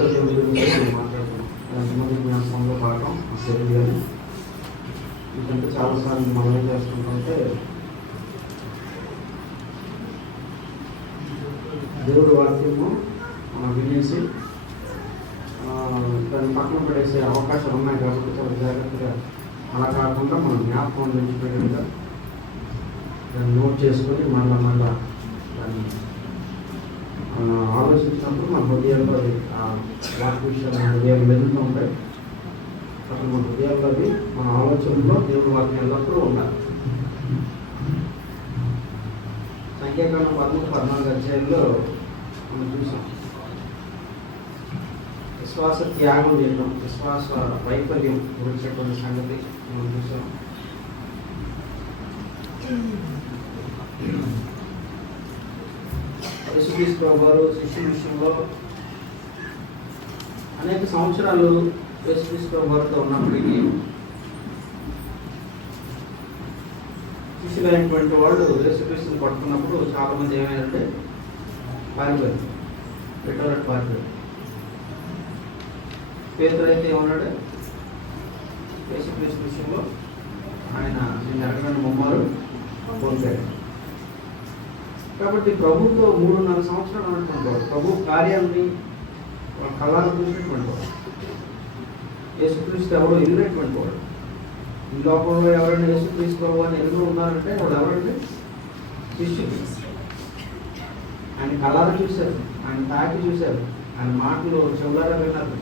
దేవుడి గురించి మనం మాట్లాడుతున్నాం. ఎంతమంది జ్ఞాపకంలో భాగం శరీరం కానీ ఇదంతా చాలాసార్లు మనం ఏం చేసుకుంటుంటే దేవుడి వాక్యము మనం వినేసి దాన్ని పక్కన పడేసే అవకాశాలు ఉన్నాయి కాబట్టి చాలా జాగ్రత్తగా అలా కాకుండా మనం జ్ఞాపకం తెచ్చిపెట్టేట్టుగా దాన్ని నోట్ చేసుకొని మళ్ళా దాన్ని ఆలోచించినప్పుడు మన హృదయాల్లో అది వాటి విషయాలు మన హృదయాలు వెళ్తూ ఉంటాయి. అసలు మన హృదయాల్లో అది మన ఆలోచనలో దేవుడి వాక్యం ఎల్లప్పుడూ ఉండాలి. సంఖ్యాకాండం 13-14 అధ్యాయంలో మనం చూసాం విశ్వాస త్యాగం చేయడం, విశ్వాస వైఫల్యం గురించినటువంటి సంగతి మనం చూసాం. యేసుక్రీస్తు వారు శిష్యుల విషయంలో అనేక సంవత్సరాలు యేసుక్రీస్తు వారితో ఉన్నప్పటికీ శిష్యులైనటువంటి వాళ్ళు యేసుక్రీస్తుని పట్టుకున్నప్పుడు చాలామంది ఏమైందంటే పారిపోయారు, పెట్టాలంటే పారిపోయారు. పేతురు అయితే ఏమన్నాడు, యేసుక్రీస్తు విషయంలో ఆయన నిన్ను అడగడానికి ముమ్మారు కోల్పోయాడు. కాబట్టి ప్రభుత్వం 3.5 సంవత్సరాలు ఉన్నటువంటి వాడు, ప్రభు కార్యాలని వాళ్ళ కళాలు చూసినటువంటి వాడు, యేసుక్రీస్తు ఎవరో ఎరిగినటువంటి వాడు. ఈ లోకంలో ఎవరైనా యేసుక్రీస్తు ప్రభు అని ఎదురు ఉన్నారంటే వాడు ఎవరంటే శిష్యుడు. ఆయన కళాలు చూశారు, ఆయన తాకి చూశారు, ఆయన మాటలు చెవులారా విన్నారు.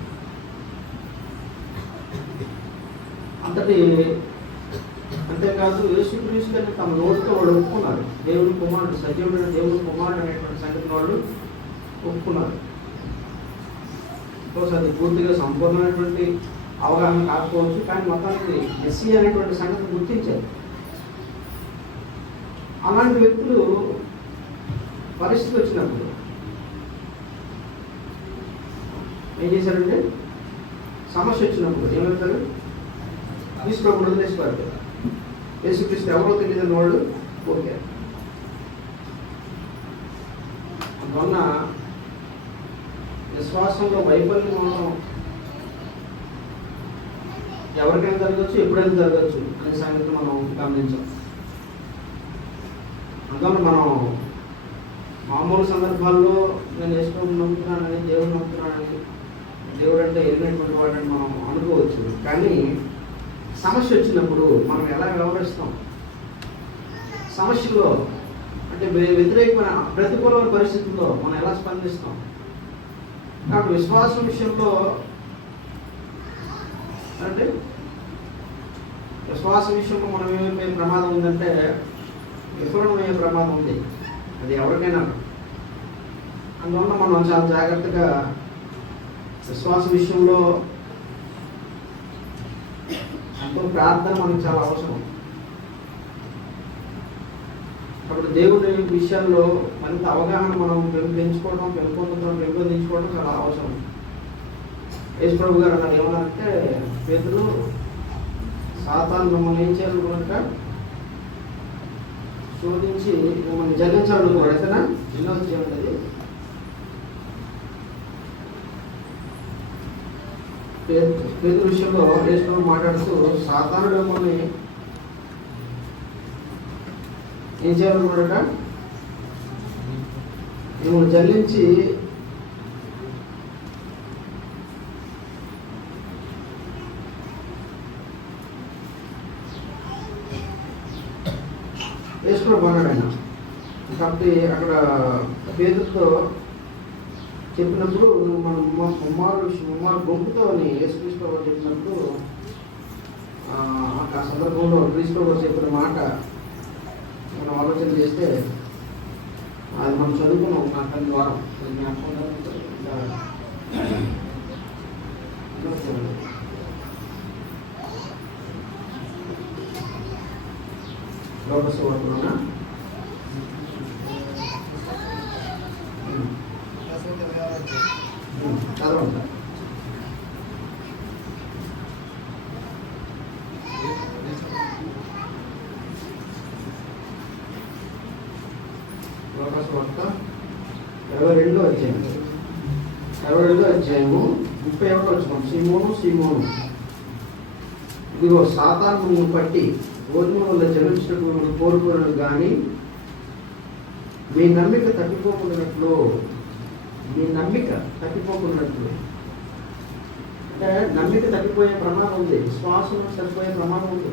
అంతేకాదు యేసుక్రీస్తు అని తమ నోటితో వాళ్ళు ఒప్పుకున్నారు. దేవుని కుమారుడు, సజీవుడైన దేవుని కుమారుడు అనేటువంటి సంగతి వాళ్ళు ఒప్పుకున్నారు. కోర్స్ అది పూర్తిగా సంపూర్ణమైనటువంటి అవగాహన కాకపోవచ్చు, కానీ మొత్తానికి మెస్సీ అనేటువంటి సంగతి గుర్తించారు. అలాంటి వ్యక్తులు పరిస్థితి వచ్చినప్పుడు ఏం చేశారంటే, సమస్య వచ్చినప్పుడు ఏమవుతారు, తీసుకోకుండా వదిలేసి పడతారు. యేసుక్రీస్తు ఎవరో తెలియదని వాళ్ళు ఓకే. అందువల్ల విశ్వాసంలో వైఫల్యం ఉండడం ఎవరికైనా జరగచ్చు, ఎప్పుడైనా జరగచ్చు అనే సంగతి మనం గమనించాం. అందువల్ల మనం మామూలు సందర్భాల్లో నేను యేసుని నమ్ముతున్నానని, దేవుడు నమ్ముతున్నానని, దేవుడు అంటే ఎరిగినటువంటి వాడని మనం అనుకోవచ్చు. కానీ సమస్య వచ్చినప్పుడు మనం ఎలా వ్యవహరిస్తాం, సమస్యలో అంటే వ్యతిరేకమైన ప్రతికూలమైన పరిస్థితుల్లో మనం ఎలా స్పందిస్తాం. కాబట్టి విశ్వాసం విషయంలో అంటే విశ్వాస విషయంలో మనం ఏమైపోయే ప్రమాదం ఉందంటే విఫలమయ్యే ప్రమాదం ఉంది, అది ఎవరికైనా. అందువల్ల మనం చాలా జాగ్రత్తగా విశ్వాస విషయంలో ఎంతో ప్రార్థన మనకు చాలా అవసరం. కాబట్టి దేవుడి విషయాల్లో మరింత అవగాహన మనం పెంపొందించుకోవడం చాలా అవసరం. యేసు ప్రభు గారు అన్నారు, ఏమన్నారంటే, పేతురు సాతాను మిమ్మల్ని ఏం చేయాలనుకున్నాక శోధించి మిమ్మల్ని జయించాలనుకున్నాడు. అయితేనా ఎన్నో చేయండి. పేతురు విషయంలో యేసు ప్రభు మాట్లాడుతూ సాతానుడు మిమ్మల్ని ఏం చేయాలనుకున్నాడట, మిమ్మల్ని జల్లించి యేసు ప్రభు అన్నాడు ఆయన. కాబట్టి అక్కడ పేతురుతో చెప్పినప్పుడు మనం ముమ్మారు గొంపుతో అని యేసుక్రీస్తు ప్రభు చెప్పినప్పుడు ఆ సందర్భంలో క్రీస్తు ప్రభు చెప్పిన మాట మనం ఆలోచన చేస్తే అది మనం చదువుకున్నాం అతని ద్వారా లోకసువార్తలోనా చదవండి. లోకసువార్త 22వ అధ్యాయం అధ్యాయము 31వ వచనం. సీమోను, ఇదిగో సాతాను నువ్వు పట్టి గోధుమ వల్ల జనించినటువంటి కోరుకోను కానీ మీ నమ్మిక తప్పిపోకున్నట్లు అంటే నమ్మిక తప్పిపోయే ప్రమాదం ఉంది, విశ్వాసం తప్పిపోయే ప్రమాదం ఉంది.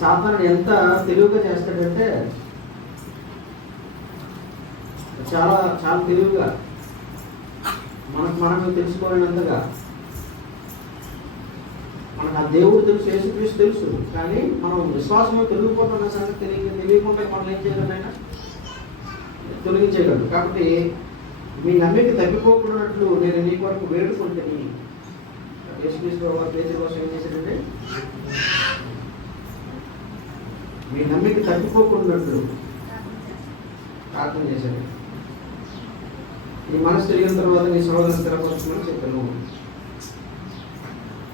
సాతాను ఎంత తెలివిగా చేస్తాడంటే చాలా చాలా తెలివిగా మనకు తెలుసుకోలేనంతగా. మనకు ఆ దేవుడు తెలుసు, యేసుక్రీస్తు తెలుసు, కానీ మనం విశ్వాసంలో తొలగిపోతున్న సంగతి తెలియకుండా మనం ఏం చేయగలనైనా తొలగించేయగలరు. కాబట్టి మీ నమ్మిక తప్పిపోకున్నట్లు నేను నీ కొరకు వేడుకుంటుని. యేసుక్రీస్తు పేతురు కోసం ఏం చేశాడంటే మీ నమ్మిక తప్పిపోకున్నట్లు ప్రార్థన చేశాడు. నీ మనసు తిరిగిన తర్వాత నీ సహోదరుని స్థిరపరచమని చెప్పాను.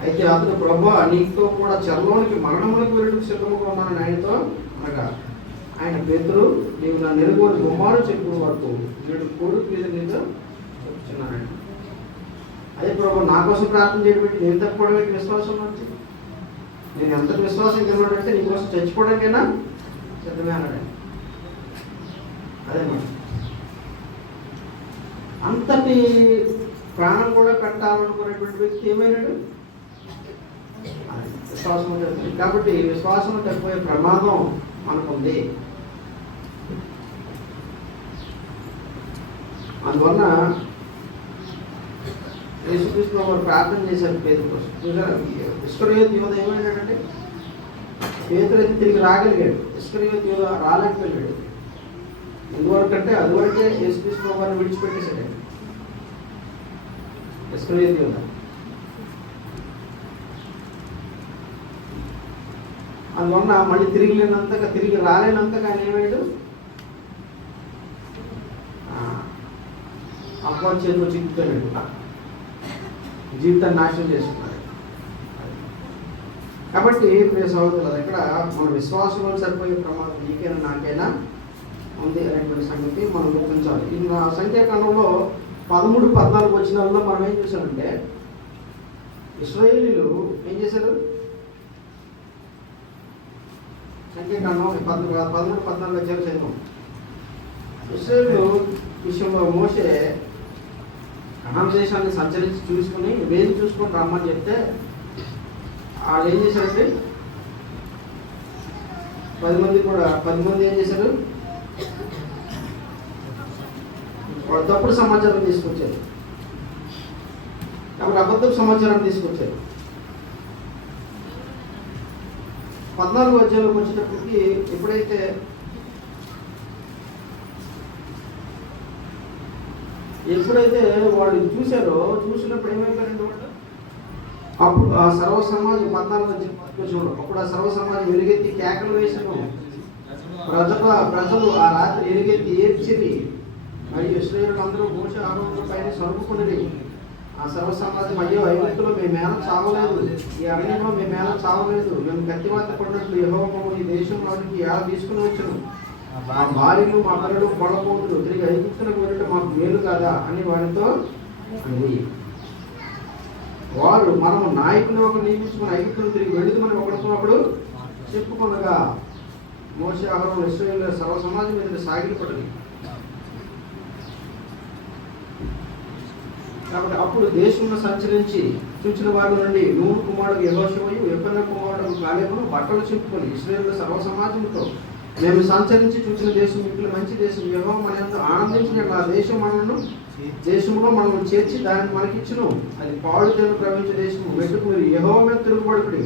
అయితే అతను ప్రభువా నీతో కూడా చెరలోనికి మరణములకు వెళ్ళుటకు సిద్ధముగా ఉన్నానని ఆయనతో అనగా, ఆయన పేతురు నీవు నా నెరుగుని గుమ్మారు చెప్పు వరకు నేడు కొడుకు మీద నీతో చెప్తున్నానండి. అదే ప్రభు నా కోసం ప్రార్థన చేయడం పెట్టి నేను తప్పుకోవడానికి విశ్వాసం వచ్చి నేను ఎంత విశ్వాసం కలిగాడంటే నీ కోసం చచ్చిపోవడానికైనా సిద్ధమే అన్నాడు. అదే మాట అంతటి ప్రాణం కూడా పెట్టాలనుకునేటువంటి వ్యక్తి ఏమైనాడు? విశ్వాసం. కాబట్టి విశ్వాసం తప్పిపోయే ప్రమాదం మనకుంది. అందువల్ల యేసుక్రీస్తు వారు ప్రార్థన చేశారు పేతురు కోసం. ఇస్కరియోతు యూదా ఏమైనాడంటే పేతురు అయితే తిరిగి రాగలిగాడు, ఇస్కరియోతు యూదా రాలేకపోయాడు. ఎందువరకంటే అదివరకే యేసుక్రీస్తు వారిని విడిచిపెట్టేశాడు ఇస్కరియోతు యూదా. అందువల్ల మళ్ళీ తిరిగి రాలేనంతగా ఆయన ఏమయ్యాడు? అపవాది చేతిలో చిక్కుతాడు, జీవితాన్ని నాశనం చేసుకున్నాడు. కాబట్టి ప్రియ సహోదరుల దగ్గర మన విశ్వాసంలో సరిపోయే ప్రమాదం నీకైనా నాకైనా ఉంది అనేటువంటి సంగతి మనం గుర్తించాలి. ఈ సంఖ్యాకాండంలో 13-14 వచనాల్లో మనం ఏం చూసామంటే ఇశ్రాయేలీయులు ఏం చేశారు? సంఖ్యాకాండం 13-14 వచ్చారు చదివాం. ఇశ్రాయేలు విషయంలో మోషే కనాను దేశాన్ని సంచరించి చూసుకొని రమ్మని చెప్తే వాళ్ళు ఏం చేశారంటే 10 మంది ఏం చేశారు? వాళ్ళు తప్పుడు సమాచారం తీసుకొచ్చారు. కాబట్టి అబద్ధపు సమాచారం తీసుకొచ్చారు. 14వ అధ్యాయంలోకి వచ్చేటప్పటికి ఎప్పుడైతే వాళ్ళు చూశారో చూసినప్పుడు ఏమైపోయారంటే వాళ్ళు అప్పుడు ఆ సర్వ సమాజం 14వ అధ్యాయం అప్పుడు ఆ సర్వ సమాజం ఎలుగెత్తి కేకలు వేసాను. ప్రజలు ఆ రాత్రి ఎలుగెత్తి ఏడ్చిరి. మరియు ఇశ్రాయేలు అందరూ మోషే ఆరోగ్యం పైన సరుకుకున్నది. ఆ సర్వ సమాజం అయ్యో ఐగుప్తులో మేము మేన చావలేదు, ఈ అరణ్యంలో మేము మేన చావలేదు, మేము కత్తివాత పడినట్లు యెహోవా మమ్మల్ని ఈ దేశంలోనికి ఎలా తీసుకుని వచ్చాను. మా భార్యలు మా పిల్లలు పొడపోతులు తిరిగి ఐగుప్తులకు వెళ్ళటం మాకు మేలు కాదా అని వారితో అంది. వారు మనము నాయకుని ఒకరు నియమించుకుని ఐగుప్తులు తిరిగి వెళుతుమని ఒకడుకున్నప్పుడు చెప్పుకొనగా మోషే అహరోను ఇశ్రాయేలు సర్వ సమాజం మీద సాగిలపడింది. కాబట్టి అప్పుడు దేశంలో సంచరించి చూచిన వారి నుండి నూను కుమారుడు యెహోషువయు యెఫున్నె కుమారుడు కాలేబును బట్టలు చింపుకొని ఇశ్రాయేలు సర్వ సమాజంతో మేము సంచరించి చూసిన దేశం మిక్కులు మంచి దేశం, యెహోవా మన యందు ఆనందించిన ఆ దేశంలో మనల్ని చేర్చి దాన్ని మనకిచ్చును. అది పాడు తేనె ప్రవహించే దేశము. వెతుకు మీరు యెహోవా మీద తిరుగుబడుకుడి,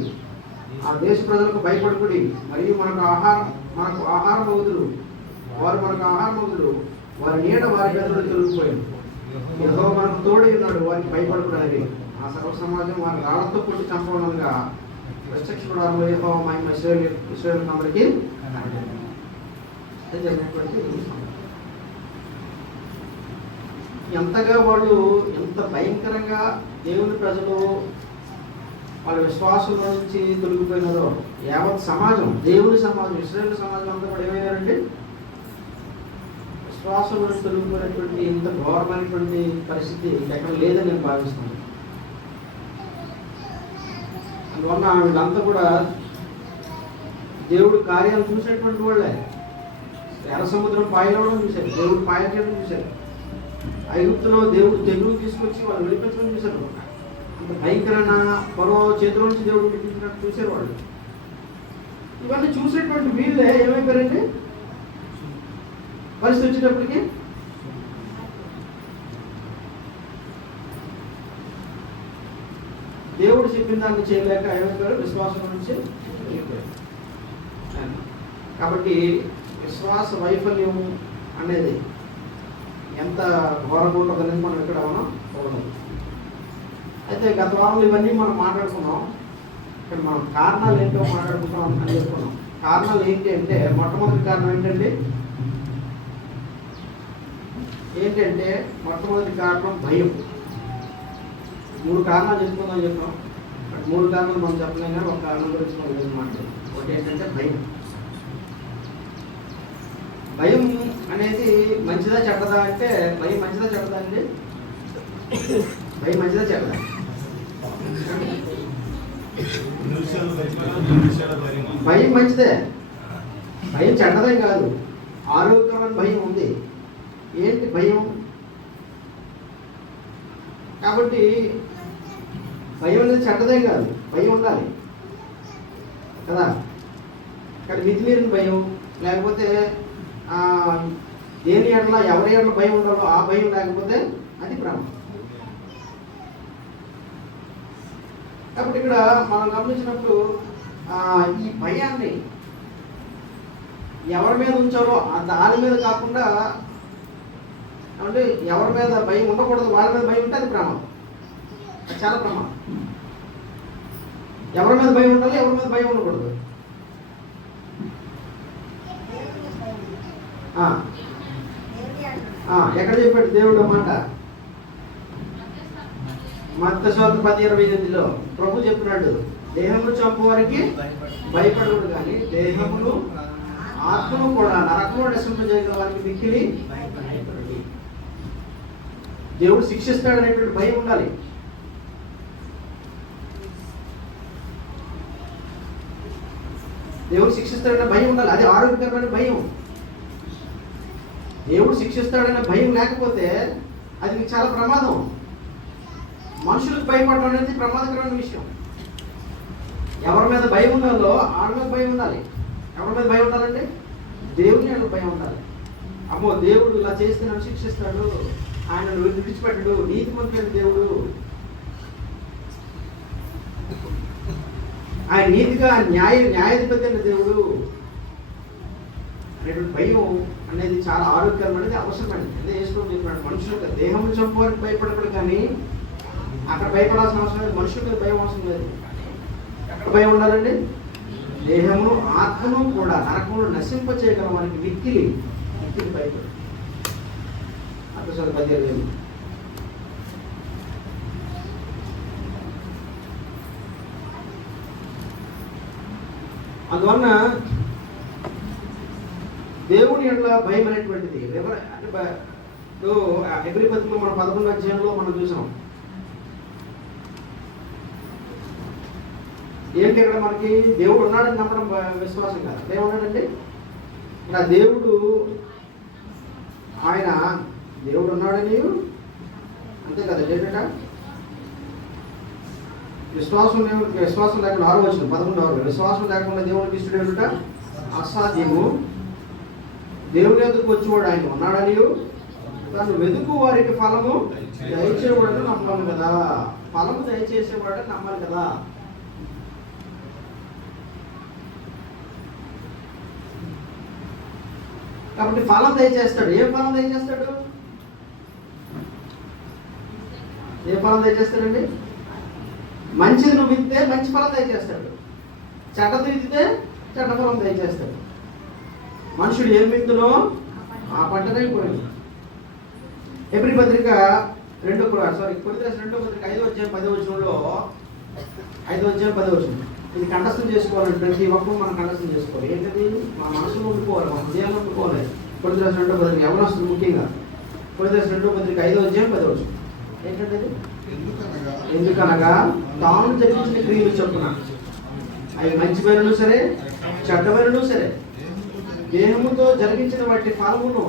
ఆ దేశ ప్రజలకు భయపడుకుడి. మరియు మనకు ఆహారం అవుదురు, వారు మనకు ఆహారం అవుదురు. వారి నీడ వారి గదులు తొలగిపోయాడు. యెహోవా మనకు తోడై ఉన్నాడు, వారికి భయపడుకున్నది. ఆ సర్వ సమాజం వారి రాళ్లతో కొట్టి చంపడంగా ప్రత్యక్షపడాలో యెహోవా మహిమ ఇశ్రాయేలు అందరికీ జరిగినటువంటి ఎంతగా వాళ్ళు ఎంత భయంకరంగా దేవుని ప్రజలు వాళ్ళ విశ్వాసం నుంచి తొలగిపోయినారో యావత్ సమాజం, దేవుని సమాజం, ఇశ్రాయేలు సమాజం అంతా కూడా ఏమయ్యారండి? విశ్వాసంలో తొలగిపోయినటువంటి ఇంత ఘోరమైనటువంటి పరిస్థితి ఎక్కడ లేదని నేను భావిస్తున్నాను. అందువల్ల వీళ్ళంతా కూడా దేవుడు కార్యాలు చూసేటువంటి వాళ్ళే. ఎర్ర సముద్రం పాయలవడం చూశారు, దేవుడు పాయ చేయడం చూశారు. ఐగుప్తులో దేవుడు తెగులు తీసుకొచ్చి వాళ్ళు విడిపించడం చూశారు. అంత భయంకరమైన పొరవ చేతిలో నుంచి దేవుడు విడిపించినట్టు చూశారు వాళ్ళు. ఇవన్నీ చూసేటువంటి వీళ్ళే ఏమైపోయారండి పరిస్థితి వచ్చేటప్పటికి? దేవుడు చెప్పిన దాన్ని చేయలేక ఏమైపోయారు? విశ్వాసం నుంచి వెళ్ళిపోయారు. కాబట్టి విశ్వాస వైఫల్యం అనేది ఎంత ఘోరంగా ఉంటుందనేది మనం ఇక్కడ మనం చూడడం. అయితే గత వారంలో ఇవన్నీ మనం మాట్లాడుకున్నాం. ఇక్కడ మనం కారణాలు ఏంటో మాట్లాడుకుంటాం అని చెప్పుకున్నాం. కారణాలు ఏంటి అంటే మొట్టమొదటి కారణం ఏంటంటే మొట్టమొదటి కారణం భయం. 3 కారణాలు చెప్పుకుందాం చెప్పాం. 3 కారణాలు మనం చెప్పలేం కానీ ఒక కారణం గురించి మనం మాట్లాడాం. ఒకటి ఏంటంటే భయం. భయం అనేది మంచిదా చెడ్డదా అంటే భయం మంచిదా చెడ్డదా అండి? భయం మంచిదా చెడ్డదా? భయం మంచిదే, భయం చెడ్డదే కాదు. ఆరోగ్యకరమైన భయం ఉంది. ఏంటి భయం? కాబట్టి భయం అనేది చెడ్డదే కాదు, భయం ఉండాలి కదా. కానీ మితిమీరిన భయం, లేకపోతే దేని ఎడల ఎవరి ఎడల భయం ఉండాలో ఆ భయం లేకపోతే అది ప్రమాదం. కాబట్టి ఇక్కడ మనం గమనించినప్పుడు ఈ భయాన్ని ఎవరి మీద ఉంచాలో దాని మీద కాకుండా, అంటే ఎవరి మీద భయం ఉండకూడదు వాళ్ళ మీద భయం ఉంటే అది ప్రమాదం. అది చాలా ప్రమాదం. ఎవరి మీద భయం ఉండాలి, ఎవరి మీద భయం ఉండకూడదు. ఎక్కడ చెప్పాడు దేవుడు అన్నమాట? మత్తయి 10:28లో ప్రభు చెప్పినాడు, దేహము చంపు వారికి భయపడకూడదు కానీ దేహమును ఆత్మను కూడా నరకము నశింపజేయగల వారికి మిక్కిలి భయపడండి. దేవుడు శిక్షిస్తాడనేటువంటి భయం ఉండాలి. దేవుడు శిక్షిస్తాడనే భయం ఉండాలి. అది ఆరోగ్యకరమైన భయం. దేవుడు శిక్షిస్తాడనే భయం లేకపోతే అది మీకు చాలా ప్రమాదం. మనుషులకు భయపడడం అనేది ప్రమాదకరమైన విషయం. ఎవరి మీద భయం ఉండాలో వాళ్ళ మీద భయం ఉండాలి. ఎవరి మీద భయం ఉండాలండి? దేవుని మీద భయం ఉండాలి. అమ్మో దేవుడు ఇలా చేస్తే నన్ను శిక్షిస్తాడు, ఆయన విడిచిపెట్టడు, నీతిమంతుడైన దేవుడు, ఆయన నీతిగా న్యాయాధిపతి అయిన దేవుడు అనేటువంటి భయం అనేది చాలా ఆరోగ్యకరమైనది, అవసరమైనది. అదే యేసు చెప్పినాడు, మనుషులకు దేహం చంపువారికి భయపడకూడదు కానీ అక్కడ భయపడాల్సిన అవసరం లేదు. మనుషుల మీద భయం అవసరం లేదు. ఎక్కడ భయం ఉండాలండి? దేహమును ఆత్మను కూడా నరకమును నశింపచేయగల వారికి మిక్కిలి భయపడు. అక్కడ 10:28. అందువలన దేవుని ఎడల భయం అనేటువంటిది హెబ్రీ పత్రికలో మనం 11వ అధ్యాయంలో మనం చూసాం. ఏంటి ఇక్కడ మనకి? దేవుడు ఉన్నాడని నమ్మడం విశ్వాసం కాదు. ఏమన్నాడండి? నా దేవుడు ఆయన దేవుడు ఉన్నాడని అంతే కదా. ఏంటంట? విశ్వాసం లేకుండా 6వ వచనం 11వ విశ్వాసం లేకుండా దేవునికి ఇష్టం ఏమిట? అసాధ్యము. దేవుని ఎదురుకు వచ్చేవాడు ఆయన ఉన్నాడని తను వెతుకు వారికి ఫలము దయచేవాడు నమ్మాలి కదా. ఫలము దయచేసేవాడు నమ్మాలి కదా. కాబట్టి ఫలం దయచేస్తాడు. ఏం ఫలం దయచేస్తాడు? ఏ ఫలం దయచేస్తాడండి? మంచిది నువ్వు విత్తే మంచి ఫలం దయచేస్తాడు, చెడ్డది విత్తితే చెడ్డ ఫలం దయచేస్తాడు. మనుషుడు ఏం విత్తునో ఆ పంటనే పోయింది. హెబ్రీ పత్రిక 2వ పత్రిక 5వ అధ్యాయం 10వ వచనంలో 5వ అధ్యాయం 10వ వచనం ఇది కంఠస్థం చేసుకోవాలంటే ప్రతి ఒక్కరు మనం కంఠస్థం చేసుకోవాలి. ఏంటది? మా మనసులో ఉండిపోవాలి, మా హృదయాన్ని ఉండిపోవాలి. కొరింథీ రాసిన 2వ పత్రిక యవనస్తులు ముఖ్యంగా కొరింథీ రాసిన 2వ పత్రిక 5వ అధ్యాయం 10వ వచనం. ఏంటంటే ఎందుకనగా తాను జరిగించిన క్రియలు చొప్పున అవి మంచివైనను సరే చెడ్డవైనను సరే దేహముతో జరిగించిన వాటి ఫలమును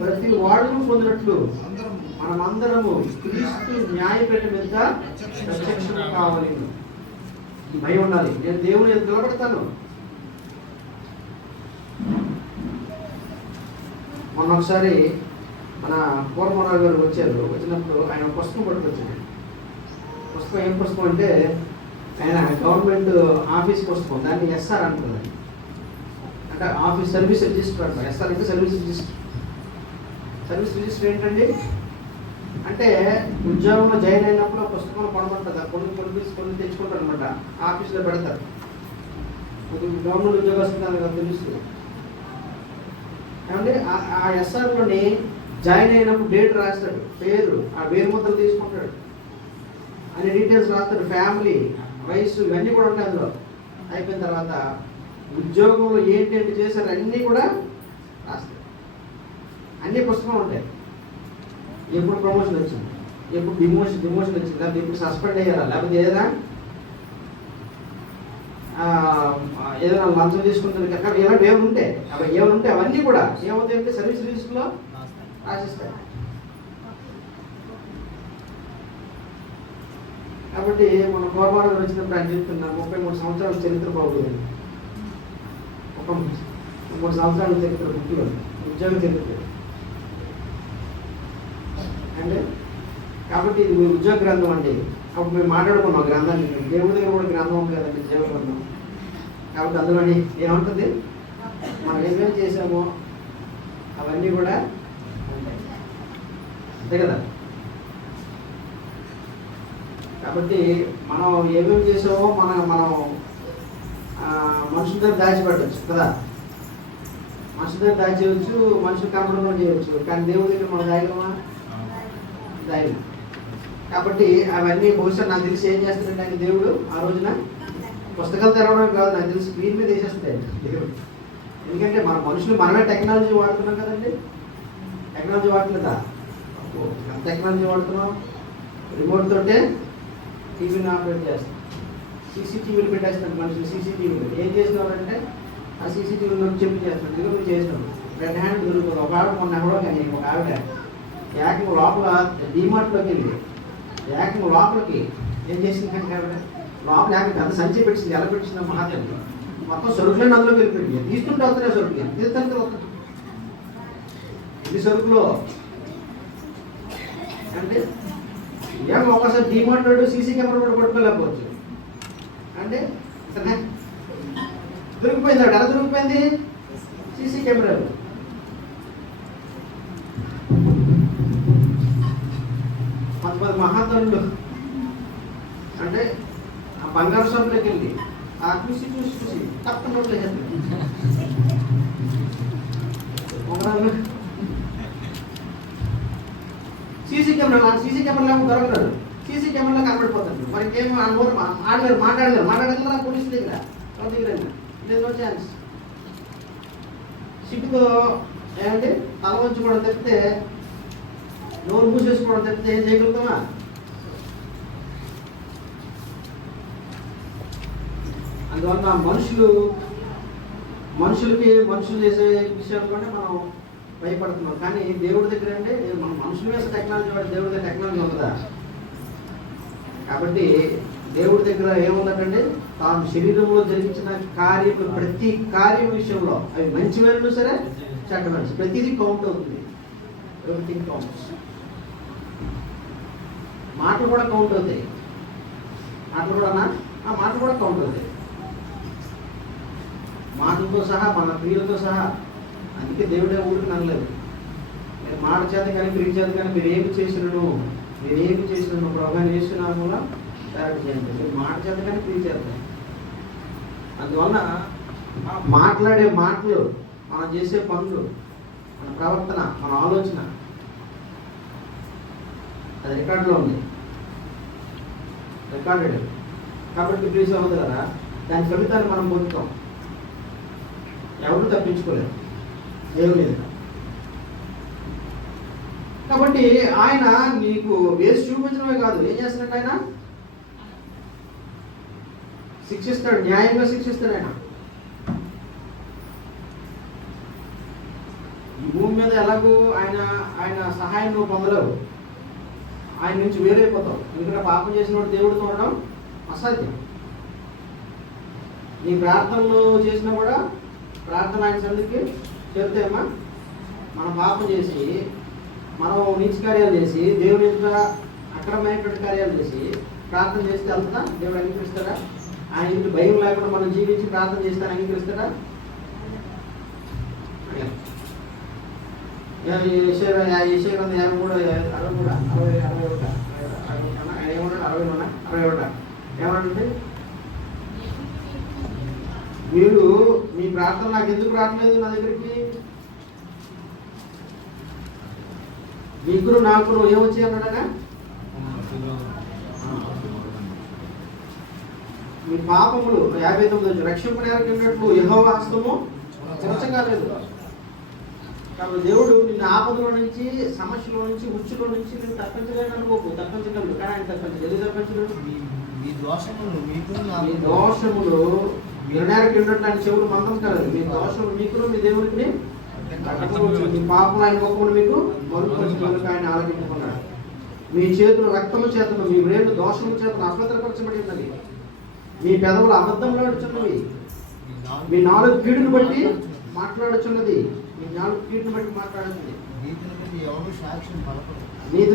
ప్రతి వాడును పొందినట్లు మనమందరము క్రీస్తు న్యాయపీఠ మీద ప్రత్యక్షం కావాలి. భయం ఉండాలి. నేను దేవుని నిలబడతాను. మొన్న ఒకసారి మన పూర్వరావు గారు వచ్చారు. వచ్చినప్పుడు ఆయన పుస్తకం పట్టుకొచ్చాడు. పుస్తకం ఏం పుస్తకం అంటే ఆయన గవర్నమెంట్ ఆఫీస్ పుస్తకం. దాన్ని ఎస్ఆర్ అంటున్నారు. అంటే ఆఫీస్ సర్వీస్ రిజిస్టర్ అంటారు. ఎస్ఆర్ అంటే సర్వీస్ రిజిస్టర్. సర్వీస్ రిజిస్టర్ ఏంటండి అంటే ఉద్యోగంలో జాయిన్ అయినప్పుడు పుస్తకంలో కొనమంటుంది. కొన్ని తెచ్చుకుంటారు అనమాట. ఆఫీస్లో పెడతారు. గవర్నమెంట్ ఉద్యోగస్తులు తెలుస్తుంది. ఏమంటే ఆ ఎస్ఆర్లోని జాయిన్ అయినప్పుడు డేట్ రాస్తాడు, పేరు, ఆ వేరు ముద్రలు తీసుకుంటాడు, అన్ని డీటెయిల్స్ రాస్తాడు, ఫ్యామిలీ, వయసు, ఇవన్నీ కూడా ఉంటాయి అందులో. అయిపోయిన తర్వాత ఉద్యోగంలో ఏంటంటే చేశారు అన్నీ కూడా రాస్తాడు. అన్ని పుస్తకాలు ఉంటాయి. ఎప్పుడు ప్రమోషన్ వచ్చింది, ఎప్పుడు డిమోషన్ వచ్చింది, లేకపోతే ఎప్పుడు సస్పెండ్ అయ్యారా, లేకపోతే ఏదైనా లంచం తీసుకుంటుంది కదా, ఇలాంటి ఏమైనా ఉంటే అవన్నీ కూడా ఏమవుతాయంటే సర్వీస్ రిజిస్టర్లో రాసిస్తాయి. కాబట్టి మన కోరమాడ వచ్చినప్పుడు ఆయన చెప్తున్నా 33 సంవత్సరాల చరిత్ర బాగుంది. 3 సంవత్సరాల చరిత్ర ముఖ్యం ఉద్యోగ చరిత్ర అంటే. కాబట్టి ఇది ఉద్యోగ గ్రంథం అండి. అప్పుడు మేము మాట్లాడుకున్నాం గ్రంథాన్ని. దేవుడి దగ్గర కూడా గ్రంథం ఉంది కదండి, జీవ గ్రంథం. కాబట్టి అందులో ఏముంటుంది, మనం ఏమేమి చేసామో అవన్నీ కూడా ఉంటాయి, అంతే కదా. కాబట్టి మనం ఏమేమి చేసామో మనం మనుషుల దగ్గర దాచిపెట్టచ్చు కదా. మనుషుల దగ్గర దాచేయచ్చు, మనుషులు కనపడంలో చేయవచ్చు. కానీ దేవుడి దగ్గర మనం దాయగలమా? దాయగలం. కాబట్టి అవన్నీ బహుశా నాకు తెలిసి ఏం చేస్తాడంటే ఆయన దేవుడు ఆ రోజున పుస్తకాలు తెరవడం కాదు, నాకు తెలిసి స్క్రీన్ మీద వేసేస్తాడు దేవుడు. ఎందుకంటే మన మనుషులు మనమే టెక్నాలజీ వాడుతున్నాం కదండి. టెక్నాలజీ వాడలేదా? ఎంత టెక్నాలజీ వాడుతున్నాం. రిమోట్ తోటే టీవీని ఆపరేట్ చేస్తాం. సీసీటీవీలు పెట్టేస్తాం మనుషులు. సీసీటీవీలు ఏం చేసినారంటే ఆ సీసీటీవీలో చెప్పి చేస్తాం. ఇదిగో మీరు చేసినాం. రెడ్ హ్యాండ్ దొరుకుతుంది. ఒక ఆవిడ మొన్న ఎవడో కానీ ఒక ఆవిడ ఏకంగా లోపల డీమార్ట్లోకి వెళ్ళి ఏకంగా లోపలికి ఏం చేసింది కానీ ఆవిడ లోపల ఏకంగా అంత సంచి పెట్టింది. ఎలా పెట్టింది మహాతల్లి మొత్తం సరుకులన్నీ అందులోకి వెళ్ళిపోయింది. తీసుకుంటే వస్తున్నాయి సరుకులు. తీర్థంతో వస్తుంది ఇది సరుకులో అంటే. ఏమో ఒకసారి డీమార్ట్ సీసీ కెమెరా కూడా పట్టుకోలేకపోవచ్చు అంటే. దొరికిపోయింది. ఎలా దొరికిపోయింది? సీసీ కెమెరాలు. కొంతమంది మహాతనులు అంటే ఆ బంగారు షాపులోకి వెళ్ళి ఆ చూసి తప్పకుండా సీసీ కెమెరా దొరకరాడు. సీసీ కెమెరాలో కనబడిపోతాడు. మరి ఏమో మాట్లాడలేరు పోలీసు దగ్గర లేదు ఛాన్స్. సిగ్గుతో ఏమంటే తల వంచుకోవడం తప్పితే, నోరు మూసేసుకోవడం తప్పితే ఏం చేయగలుగుతామా? అందువల్ల మనుషులు చేసే విషయాల్లోనే మనం భయపడుతున్నాం. కానీ దేవుడి దగ్గర అంటే మన మనుషుల మీద టెక్నాలజీ వాడు, దేవుడి దగ్గర టెక్నాలజీ ఉందా? కాబట్టి దేవుడి దగ్గర ఏముందంటే తాను శరీరంలో జరిగించిన కార్యము, ప్రతి కార్యం విషయంలో అవి మంచివైనా సరే చెడ్డమైన ప్రతిదీ కౌంట్ అవుతుంది. Everything counts. మాటలు కూడా కౌంట్ అవుతాయి. మాటలు కూడా కౌంట్ అవుతాయి. మాటలతో సహా, మన క్రియలతో సహా. అందుకే దేవుడే ఊరికి నమ్మలేదు. నేను మాట చేత కానీ క్రియ చేత కానీ మీరేమి చేసినను ప్రభావం చేస్తున్నాము కరెక్ట్ చేయండి. మీరు మాట చేత కానీ క్రియ చేత. అందువల్ల మాట్లాడే మాటలు, మనం చేసే పనులు, మన ప్రవర్తన, మన ఆలోచన అది రికార్డులో ఉంది. రికార్డెడ్. కాబట్టి ప్లీజ్ అవుతుంది కదా, దాని ఫలితాన్ని మనం పొందుతాం. ఎవరు తప్పించుకోలేదు దేవుని. కాబట్టి ఆయన నీకు వేసి చూపించడమే కాదు, ఏం చేస్తున్నాడు ఆయన? శిక్షిస్తాడు, న్యాయంగా శిక్షిస్తాడు ఆయన. ఈ భూమి మీద ఎలాగో ఆయన సహాయం నువ్వు పొందలేవు, ఆయన నుంచి వేరైపోతావు. ఎందుకంటే పాపం చేసిన వాడు దేవుడితో ఉండడం అసాధ్యం. నీ ప్రార్థనలు చేసినా కూడా ప్రార్థన ఆయన సన్నిధికి చెబితేమ్మా, మనం పాపం చేసి, మనం నీచ కార్యాలు చేసి, దేవుని యొక్క అక్రమమైనటువంటి కార్యాలు చేసి ప్రార్థన చేస్తే వెళ్తుందా? దేవుడు అంగీకరిస్తాడా? ఆయన ఇంటి భయం లేకుండా మనం జీవించి ప్రార్థన చేస్తే అంగీకరిస్తాడా? ఏమంటే మీరు మీ ప్రార్థన నాకు ఎందుకు రావట్లేదు నా దగ్గరికి? నీకు నాకు ఏమొచ్చాయి అన్నాడగా? మీ పాపములు 59 రక్షింపనేరకున్నట్లు యెహోవా హస్తము చెరచగాలేదు. కాబట్టి దేవుడు నిన్ను ఆపదలో నుంచి, సమస్యలో నుంచి, ఉచ్చులో నుంచి నేను తప్పించలేను అనుకోకు. తప్పించగలడు, కానీ ఆయన తప్పించలేదు. ఎందుకు తప్పించలేదు? మీ దోషములు నిర్ణయానికి ఉండటానికి చెవులు మందం కాలేదు. మీ దోషములు మీకు మీ దేవుడికి మీ పాపం ఆయన ముఖమును మీకు మరుగుపరిచినందుకు ఆయన ఆలకించుకున్నాడు. మీ చేతులు రక్తము చేతను, మీ వేళ్ళు దోషముల చేతను అపవిత్రపరచబడి ఉన్నది. మీ పెదవులు అబద్ధములాడుచున్నవి. మీ నాలుగు కీడును బట్టి మాట్లాడుచున్నది. మీ నాలుగు కీడును బట్టి మాట్లాడుతుంది. నీతిని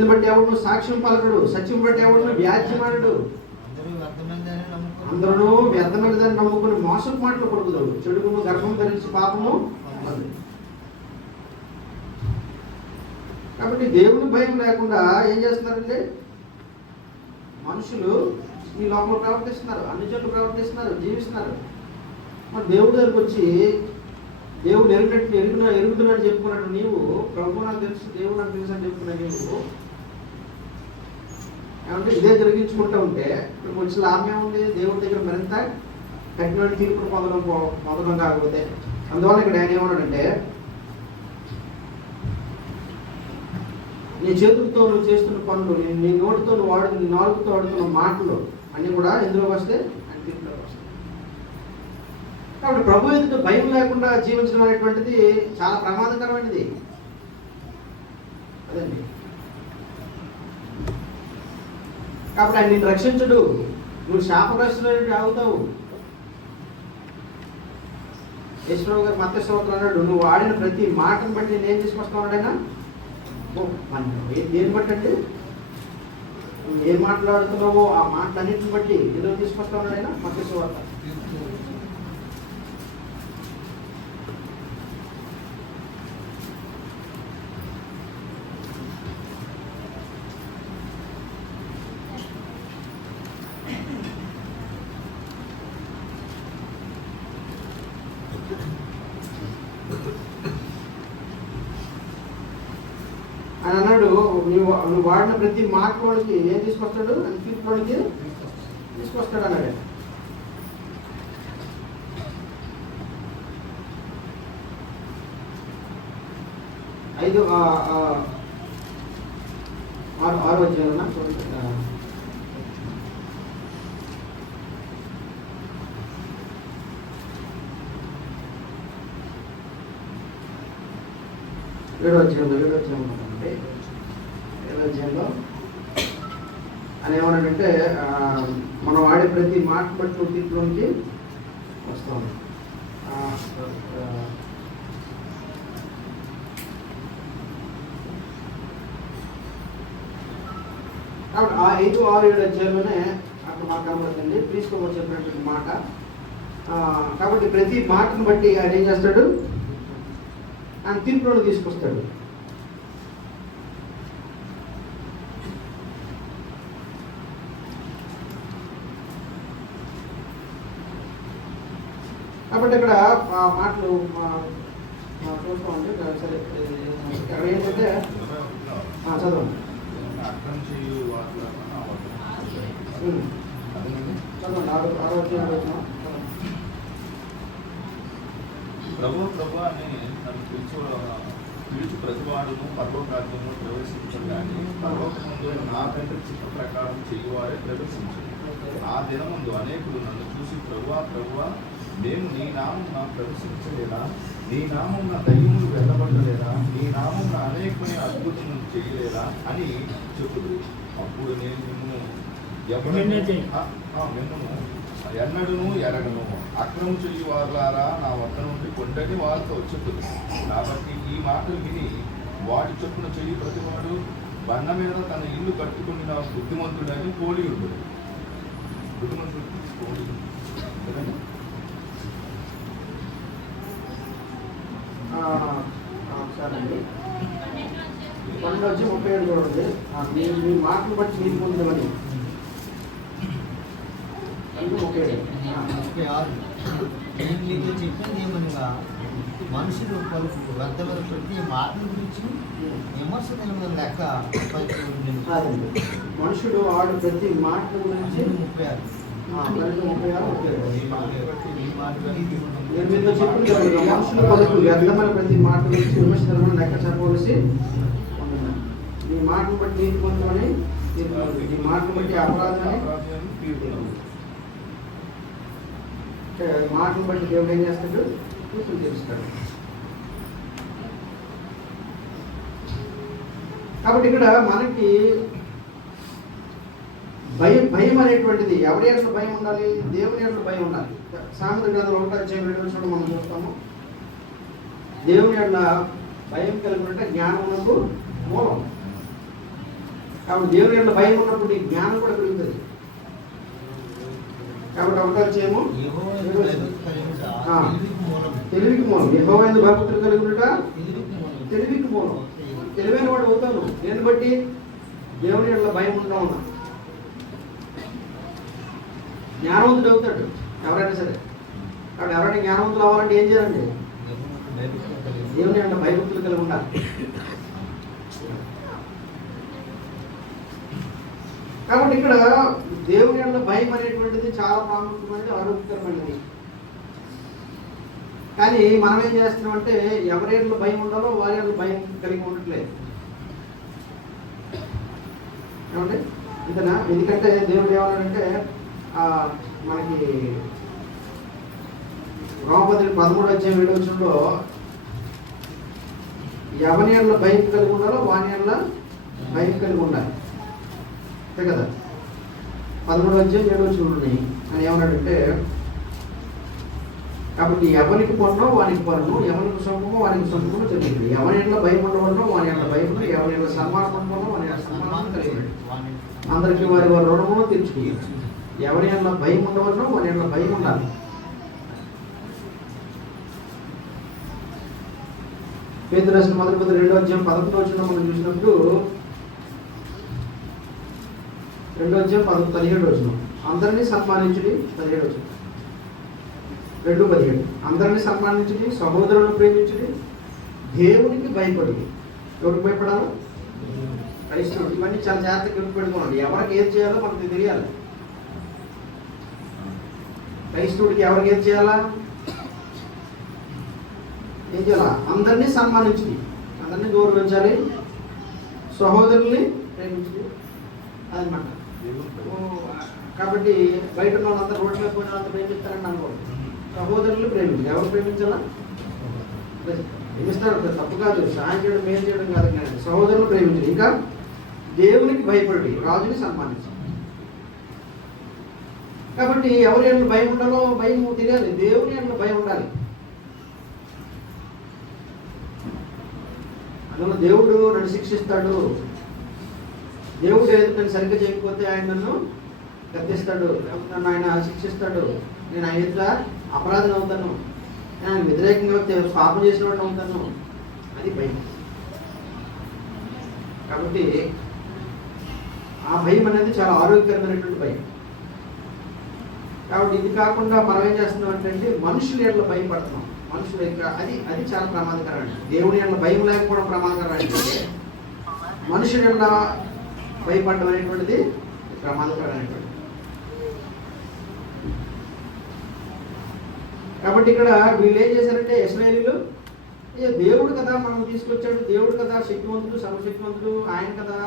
బట్టి ఎవడు సాక్ష్యం పలకడు, సత్యం బట్టి ఎవడు వ్యాజ్యమానడు. అందరూ వ్యర్థమైనదాన్ని నమ్ముకుని మోసపు మాటలు పడుకుతాడు. చెడుగును గర్భం ధరించి పాపము. కాబట్టి దేవుని భయం లేకుండా ఏం చేస్తున్నారంటే మనుషులు ఈ లోపల ప్రవర్తిస్తున్నారు, అన్ని చోట్ల ప్రవర్తిస్తున్నారు, జీవిస్తున్నారు. మరి దేవుడి దగ్గరకు వచ్చి దేవుడు ఎరుగుతున్నాడు చెప్పుకున్నాడు. నీవు ప్రభు నాకు తెలుసు, దేవుడు నాకు తెలుసు అని చెప్పుకున్నా. నీవు ఏమంటే ఇదే జరిగించుకుంటూ ఉంటే ఇప్పుడు వచ్చి లాభం ఏముంది? దేవుడి దగ్గర మరింత కఠినమైన తీర్పును పొందడం కాకపోతే. అందువల్ల ఇక్కడ ఆయన ఏమన్నాడంటే, నీ చేతులతో నువ్వు చేస్తున్న పనులు, నీ నోటితో నువ్వు నీ నాలుగుతో వాడుతున్న మాటలు అన్నీ కూడా ఎందులోకి వస్తే ఆయన తీర్పులోకి వస్తాయి. కాబట్టి ప్రభు ఎదుట భయం లేకుండా జీవించడం అనేటువంటిది చాలా ప్రమాదకరమైనది. అదండి. కాబట్టి ఆయన నిన్ను రక్షించడు, నువ్వు శాపగ్రస్తులైనట్టు అవుతావు. యేసుప్రభు గారు మత్తయి స్తోత్రం అన్నాడు, నువ్వు వాడిన ప్రతి మాటను బట్టి నేను తీసుకొస్తాను. దేని బట్టి అంటే నువ్వు ఏం మాట్లాడుతున్నావో ఆ మాటలన్నింటిని బట్టి ఎందుకు తీసుకొస్తా ఉన్నాడైనా మత్తయి సువార్త. అని అన్నాడు, నువ్వు వాడిన ప్రతి మాటలోనికి ఏం తీసుకొస్తాడు? అని తీర్పులోనికి తీసుకొస్తాడు అన్నాడు. ఆరో అధ్యాయం ఏడో అధ్యాయంలో అని ఏమన్నాడంటే, మనం వాడే ప్రతి మాట బట్టి తీర్పులోనికి వస్తాం. కాబట్టి 5, 6, 7 అధ్యాయంలోనే అక్కడ మాకు కనబడుతుంది తీసుకోవచ్చు చెప్పినటువంటి మాట. కాబట్టి ప్రతి మాటను బట్టి ఆయన ఏం చేస్తాడు? ఆయన తీర్పులను తీసుకొస్తాడు. కాబట్టి ఇక్కడ మాటలు చూసుకోండి. సరే, ఇక్కడ ఏంటంటే చదవండి. చదవండి 6వ అధ్యాయం. ప్రభు అని నన్ను పిలుచు ప్రతివాడును పర్వకార్యము ప్రవేశించరు కానీ పర్వకముందు నా తండ్రి చిత్త ప్రకారం చేయువారే ప్రవేశించరు. ఆ దినముందు అనేకులు నన్ను చూసి ప్రభువా ప్రభువా మేము నీ నామమున ప్రవేశించలేదా, నీ నామమున దయ్యములు వెళ్ళబడలేదా, నీ నామమున అనేకుని అద్భుతములు చేయలేదా అని చెప్పుదు. అప్పుడు నేను మిమ్మల్ని ఎన్నడూను ఎరగను, అక్రమం చెయ్యి వారులారా నా వద్ద నుండి కొండని వారితో చెప్పుదు. కాబట్టి ఈ మాటలు విని వాటి చొప్పున చెయ్యి ప్రతివాడు బండ మీద తన ఇల్లు కట్టుకుని బుద్ధిమంతుడని పోలి ఉండదు. బుద్ధిమంతుడు పోలి సరేండి. 12:37 చూడండి. మీ మాటలు బట్టి మీరు పొందమని 36 నేను మీకు చెప్పింది ఏమనగా మనుషులు పలుకు వ్యర్థమైన ప్రతి మాటల గురించి విమర్శ నిలబడిన లెక్క కాదండి. మనుషుడు ఆడు ప్రతి మాట గురించి 36 నేను మీతో చెప్పింది మనుషులు పలుకు వ్యర్థమైన ప్రతి మాట గురించి విమర్శ నిలబడిన లెక్క చెప్పవలసి ఉంటుంది. మీ మాటను బట్టి నీతి పొందమని, ఈ మాటను బట్టి అపరాధాన్ని మాటను బట్టి దేవుడు ఏం చేస్తాడు? తీర్పులు తీరుస్తాడు. కాబట్టి ఇక్కడ మనకి భయం అనేటువంటిది ఎవరి యొక్క భయం ఉండాలి? దేవుని యొక్క భయం ఉండాలి. సామెతల గ్రంథంలో 1:7 మనం చూస్తాము. దేవుని యొక్క భయం కలిగి ఉంటే జ్ఞానమునకు మూలం. కాబట్టి దేవుని యొక్క భయం ఉన్నప్పుడు నీ జ్ఞానం కూడా పెరుగుతుంది. కాబట్టి 1:7 తెలివికి మూలం. యెహోవా యందు భక్తులు కలిగి ఉండుట తెలివికి మూలం. తెలివైన వాడు అవుతాను నేను బట్టి దేవుని యొక్క భయం ఉంటా ఉన్నా. జ్ఞానవంతుడు అవుతాడు ఎవరైనా సరే. కాబట్టి ఎవరైనా జ్ఞానవంతులు అవ్వాలంటే ఏం చేయాలండి? దేవుని యొక్క భయభక్తులు కలిగి ఉండాలి. కాబట్టి ఇక్కడ దేవుని యొక్క భయం అనేటువంటిది చాలా ప్రాముఖ్యమైనది, ఆరోగ్యకరమైనది. కానీ మనం ఏం చేస్తున్నామంటే ఎవరి యొక్క భయం ఉండాలో వారి యొక్క భయం కలిగి ఉండట్లేదు. ఏమంటే ఇంతనా? ఎందుకంటే దేవుడు ఏమన్నాడంటే మనకి రోమపత్రిక 13:7 ఎవరి యొక్క భయం కలిగి ఉండాలో వాని యొక్క భయం కలిగి ఉండాలి. అంతే కదా? 13:7 అని ఏమన్నాడంటే కాబట్టి ఎవరికి పన్ను వానికి పన్ను, ఎవరికి సొమ్ము వానికి సొమ్ము చెప్పింది. ఎవరి యొక్క భయం ఉండవన్నో వాని యొక్క భయం, ఎవరి యొక్క సన్మానం ఉండవన్నో వాని యొక్క సన్మానం కలిగి అందరికీ వారి వారి రుణము తీర్చుకోవచ్చు. ఎవరి యొక్క భయం ఉండవన్నో వాని యొక్క భయం ఉండాలి. పేతురు రాసిన 2:11 మనం చూసినప్పుడు 2:17 అందరినీ సన్మానించుడి. 2:17 అందరినీ సన్మానించుడి, సహోదరులను ప్రేమించుడి, దేవునికి భయపడి. ఎవరికి భయపడాలి? క్రైస్తవుడు. ఇవన్నీ చాలా జాగ్రత్తగా గుర్తుపెట్టుకోండి. ఎవరికి ఏది చేయాలో మనకు తెలియాలి. క్రైస్తవుడికి ఎవరికి ఏది చేయాలా? ఏం చేయాలా? అందరినీ సన్మానించుడి, అందరినీ గౌరవించాలి, సహోదరుల్ని ప్రేమించుడి అదనమాట. కాబట్టి బయట ఉన్న వాళ్ళంతా రోడ్డు మీద పోయిన వాళ్ళంతా ప్రేమిస్తారని అనుకోండి. సహోదరులు ప్రేమించాలి. ఎవరు ప్రేమించాలా? ప్రేమిస్తారు, తప్పు కాదు. సహాయం చేయడం, మేలు చేయడం కాదు. కానీ సహోదరులు ప్రేమించాలి. ఇంకా దేవునికి భయపడి రాజుని సన్మానించాలి. కాబట్టి ఎవరి యొక్క భయం ఉండాలో భయం తెలియాలి. దేవుని యొక్క భయం ఉండాలి. అందులో దేవుడు నన్ను శిక్షిస్తాడు, దేవుడు ఏదో నన్ను సరిగ్గా చేయకపోతే ఆయన నన్ను గద్దిస్తాడు, నన్ను ఆయన శిక్షిస్తాడు, నేను ఆయన ఎదుట అపరాధం అవుతాను, నేను ఆయన వ్యతిరేకంగా పాపం చేసిన వాడిని అవుతాను, అది భయం. కాబట్టి ఆ భయం అనేది చాలా ఆరోగ్యకరమైనటువంటి భయం. కాబట్టి ఇది కాకుండా మనం ఏం చేస్తున్నాం అంటే మనుషుల ఎట్లా భయపడుతున్నాం. మనుషుల యొక్క అది చాలా ప్రమాదకరమైనది. దేవుని ఎట్లా భయం లేకపోవడం ప్రమాదకరమైనది. మనుషుల ఎట్లా భయపడడం అనేటువంటిది ప్రమాదకరమైనటువంటి. కాబట్టి ఇక్కడ వీళ్ళు ఏం చేశారంటే ఇశ్రాయేలీయులు దేవుడు కదా మనం తీసుకొచ్చాడు, దేవుడు కదా శక్తివంతుడు, సర్వశక్తివంతుడు, ఆయన కదా,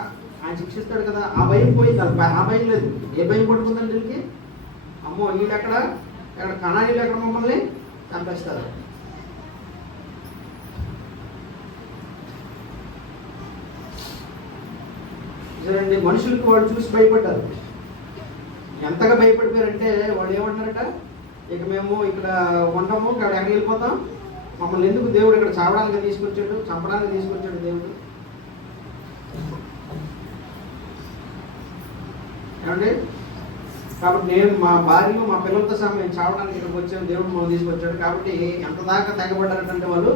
ఆయన శిక్షిస్తాడు కదా, ఆ భయం పోయింది. ఆ భయం లేదు. ఏ భయం పడుతుందండి వీళ్ళకి? అమ్మో వీళ్ళు ఎక్కడ కణాయిలు ఎక్కడ మమ్మల్ని చంపేస్తారు. చూడండి, మనుషులకు వాళ్ళు చూసి భయపడ్డారు. ఎంతగా భయపడిపోయారంటే వాళ్ళు ఏమంటారట, ఇక మేము ఇక్కడ ఉండము, ఇక్కడ ఎక్కడికి వెళ్ళిపోతాం, మమ్మల్ని ఎందుకు దేవుడు ఇక్కడ చావడానికి తీసుకొచ్చాడు, చంపడానికి తీసుకొచ్చాడు దేవుడు. ఏమండి? కాబట్టి నేను మా భార్య మా పిల్లలతో సహా మేము చావడానికి ఇక్కడికి వచ్చాను, దేవుడు మనం తీసుకొచ్చాడు. కాబట్టి ఎంత దాకా తెగబడ్డారంటే వాళ్ళు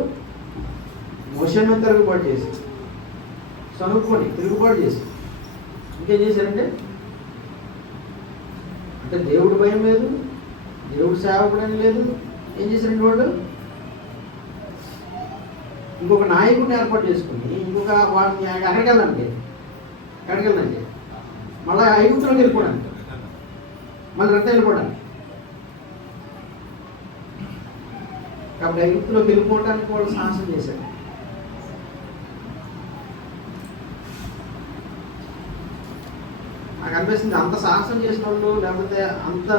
మోషన్ను తిరుగుబాటు చేసి, చనుక్కొని తిరుగుబాటు చేసి ఇంకేం చేశారంటే, అంటే దేవుడు భయం లేదు, దేవుడు సేవకుడని లేదు. ఏం చేశారండి వాడు? ఇంకొక నాయకుడిని ఏర్పాటు చేసుకుని ఇంకొక వాడిని ఎక్కడికి వెళ్ళండి మళ్ళీ ఐగుప్తులోకి వెళ్ళిపోవడానికి, మళ్ళీ రక్తం వెళ్ళిపోవడానికి. కాబట్టి ఐగుప్తులోకి వెళ్ళిపోవడానికి వాళ్ళు సాహసం చేశారు. నాకు అనిపిస్తుంది అంత సాహసం చేసిన వాళ్ళు, లేకపోతే అంత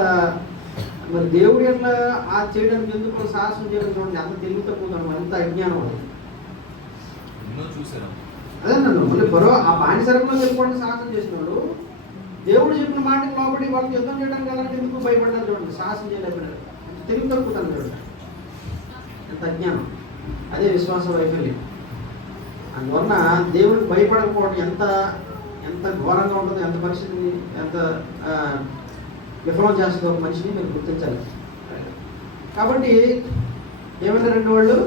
మరి దేవుడు ఎట్లా ఆ చేయడానికి ఎందుకు సాహసం చేయడం చూడండి, అంత తెలివి తక్కువ, అంత అజ్ఞానం అది. అదే నన్ను మళ్ళీ ఆ బానిసరంలో వెళ్ళిపోవడానికి సాహసం చేసిన వాళ్ళు దేవుడు చెప్పిన మాటకి లోపడి వాళ్ళకి యుద్ధం చేయడానికి అలాంటి ఎందుకు భయపడ్డారు చూడండి, సాహసం చేయలేకపోయినారు. తెలివి తక్కుతాను చూడండి, ఎంత అజ్ఞానం. అదే విశ్వాస వైఫల్యం. అందువలన దేవుడికి భయపడకపోవడం ఎంత ఎంత ఘోరంగా ఉంటుందో, ఎంత పరిస్థితిని ఎంత విఫలం చేస్తుందో ఒక మనిషిని మీరు గుర్తించాలి. కాబట్టి ఏమైనా రెండు వాళ్ళు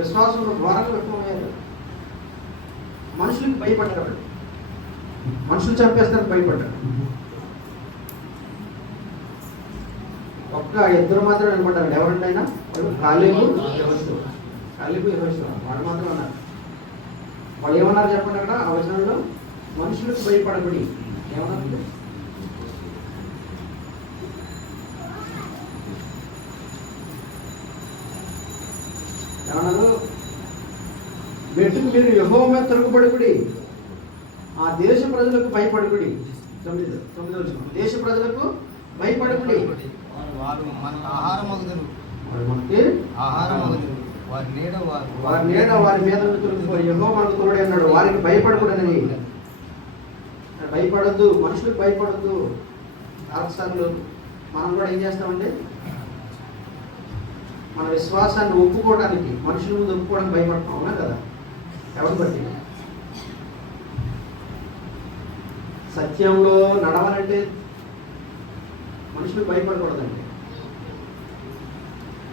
విశ్వాసంలో ఘోరంగా విఫలమయ్యారు. మనుషులకు భయపడ్డారు, మనుషులు చంపేస్తారని భయపడ్డారు. ఒక్క ఇద్దరు మాత్రం నిలబడ్డారు. ఎవరంటే అయినా వాళ్ళు కాలేబు యెహోషువ వాళ్ళు మాత్రం అన్నారు. వాళ్ళు ఏమన్నారు చెప్పండి అక్కడ ఆ వచనంలో, మనుషులకు భయపడబడి ఏమన్నారు? ఏమన్నారు? మెట్టుకు మీరు యెహోవా మీద తిరుగుబడుకుడి, ఆ దేశ ప్రజలకు భయపడుకుడి. 9వ వచనం, దేశ ప్రజలకు భయపడుకుడి, వారు మనకు ఆహారమగుదురు, వారు మనకి ఆహారమగుదురు, వారి నీడ వారి మీద తొలగిపోయి యెహోవా మనకు తోడే అన్నాడు. వారికి భయపడకూడదని. భయపడద్దు, మనుషులకు భయపడద్దు. చాలాసార్లు మనం కూడా ఏం చేస్తామండి, మన విశ్వాసాన్ని ఒప్పుకోవడానికి, మనుషుల ముందు ఒప్పుకోవడానికి భయపడతాం. అవునా కదా? ఎవరు బట్టి సత్యంలో నడవాలంటే మనుషులకు భయపడకూడదండి,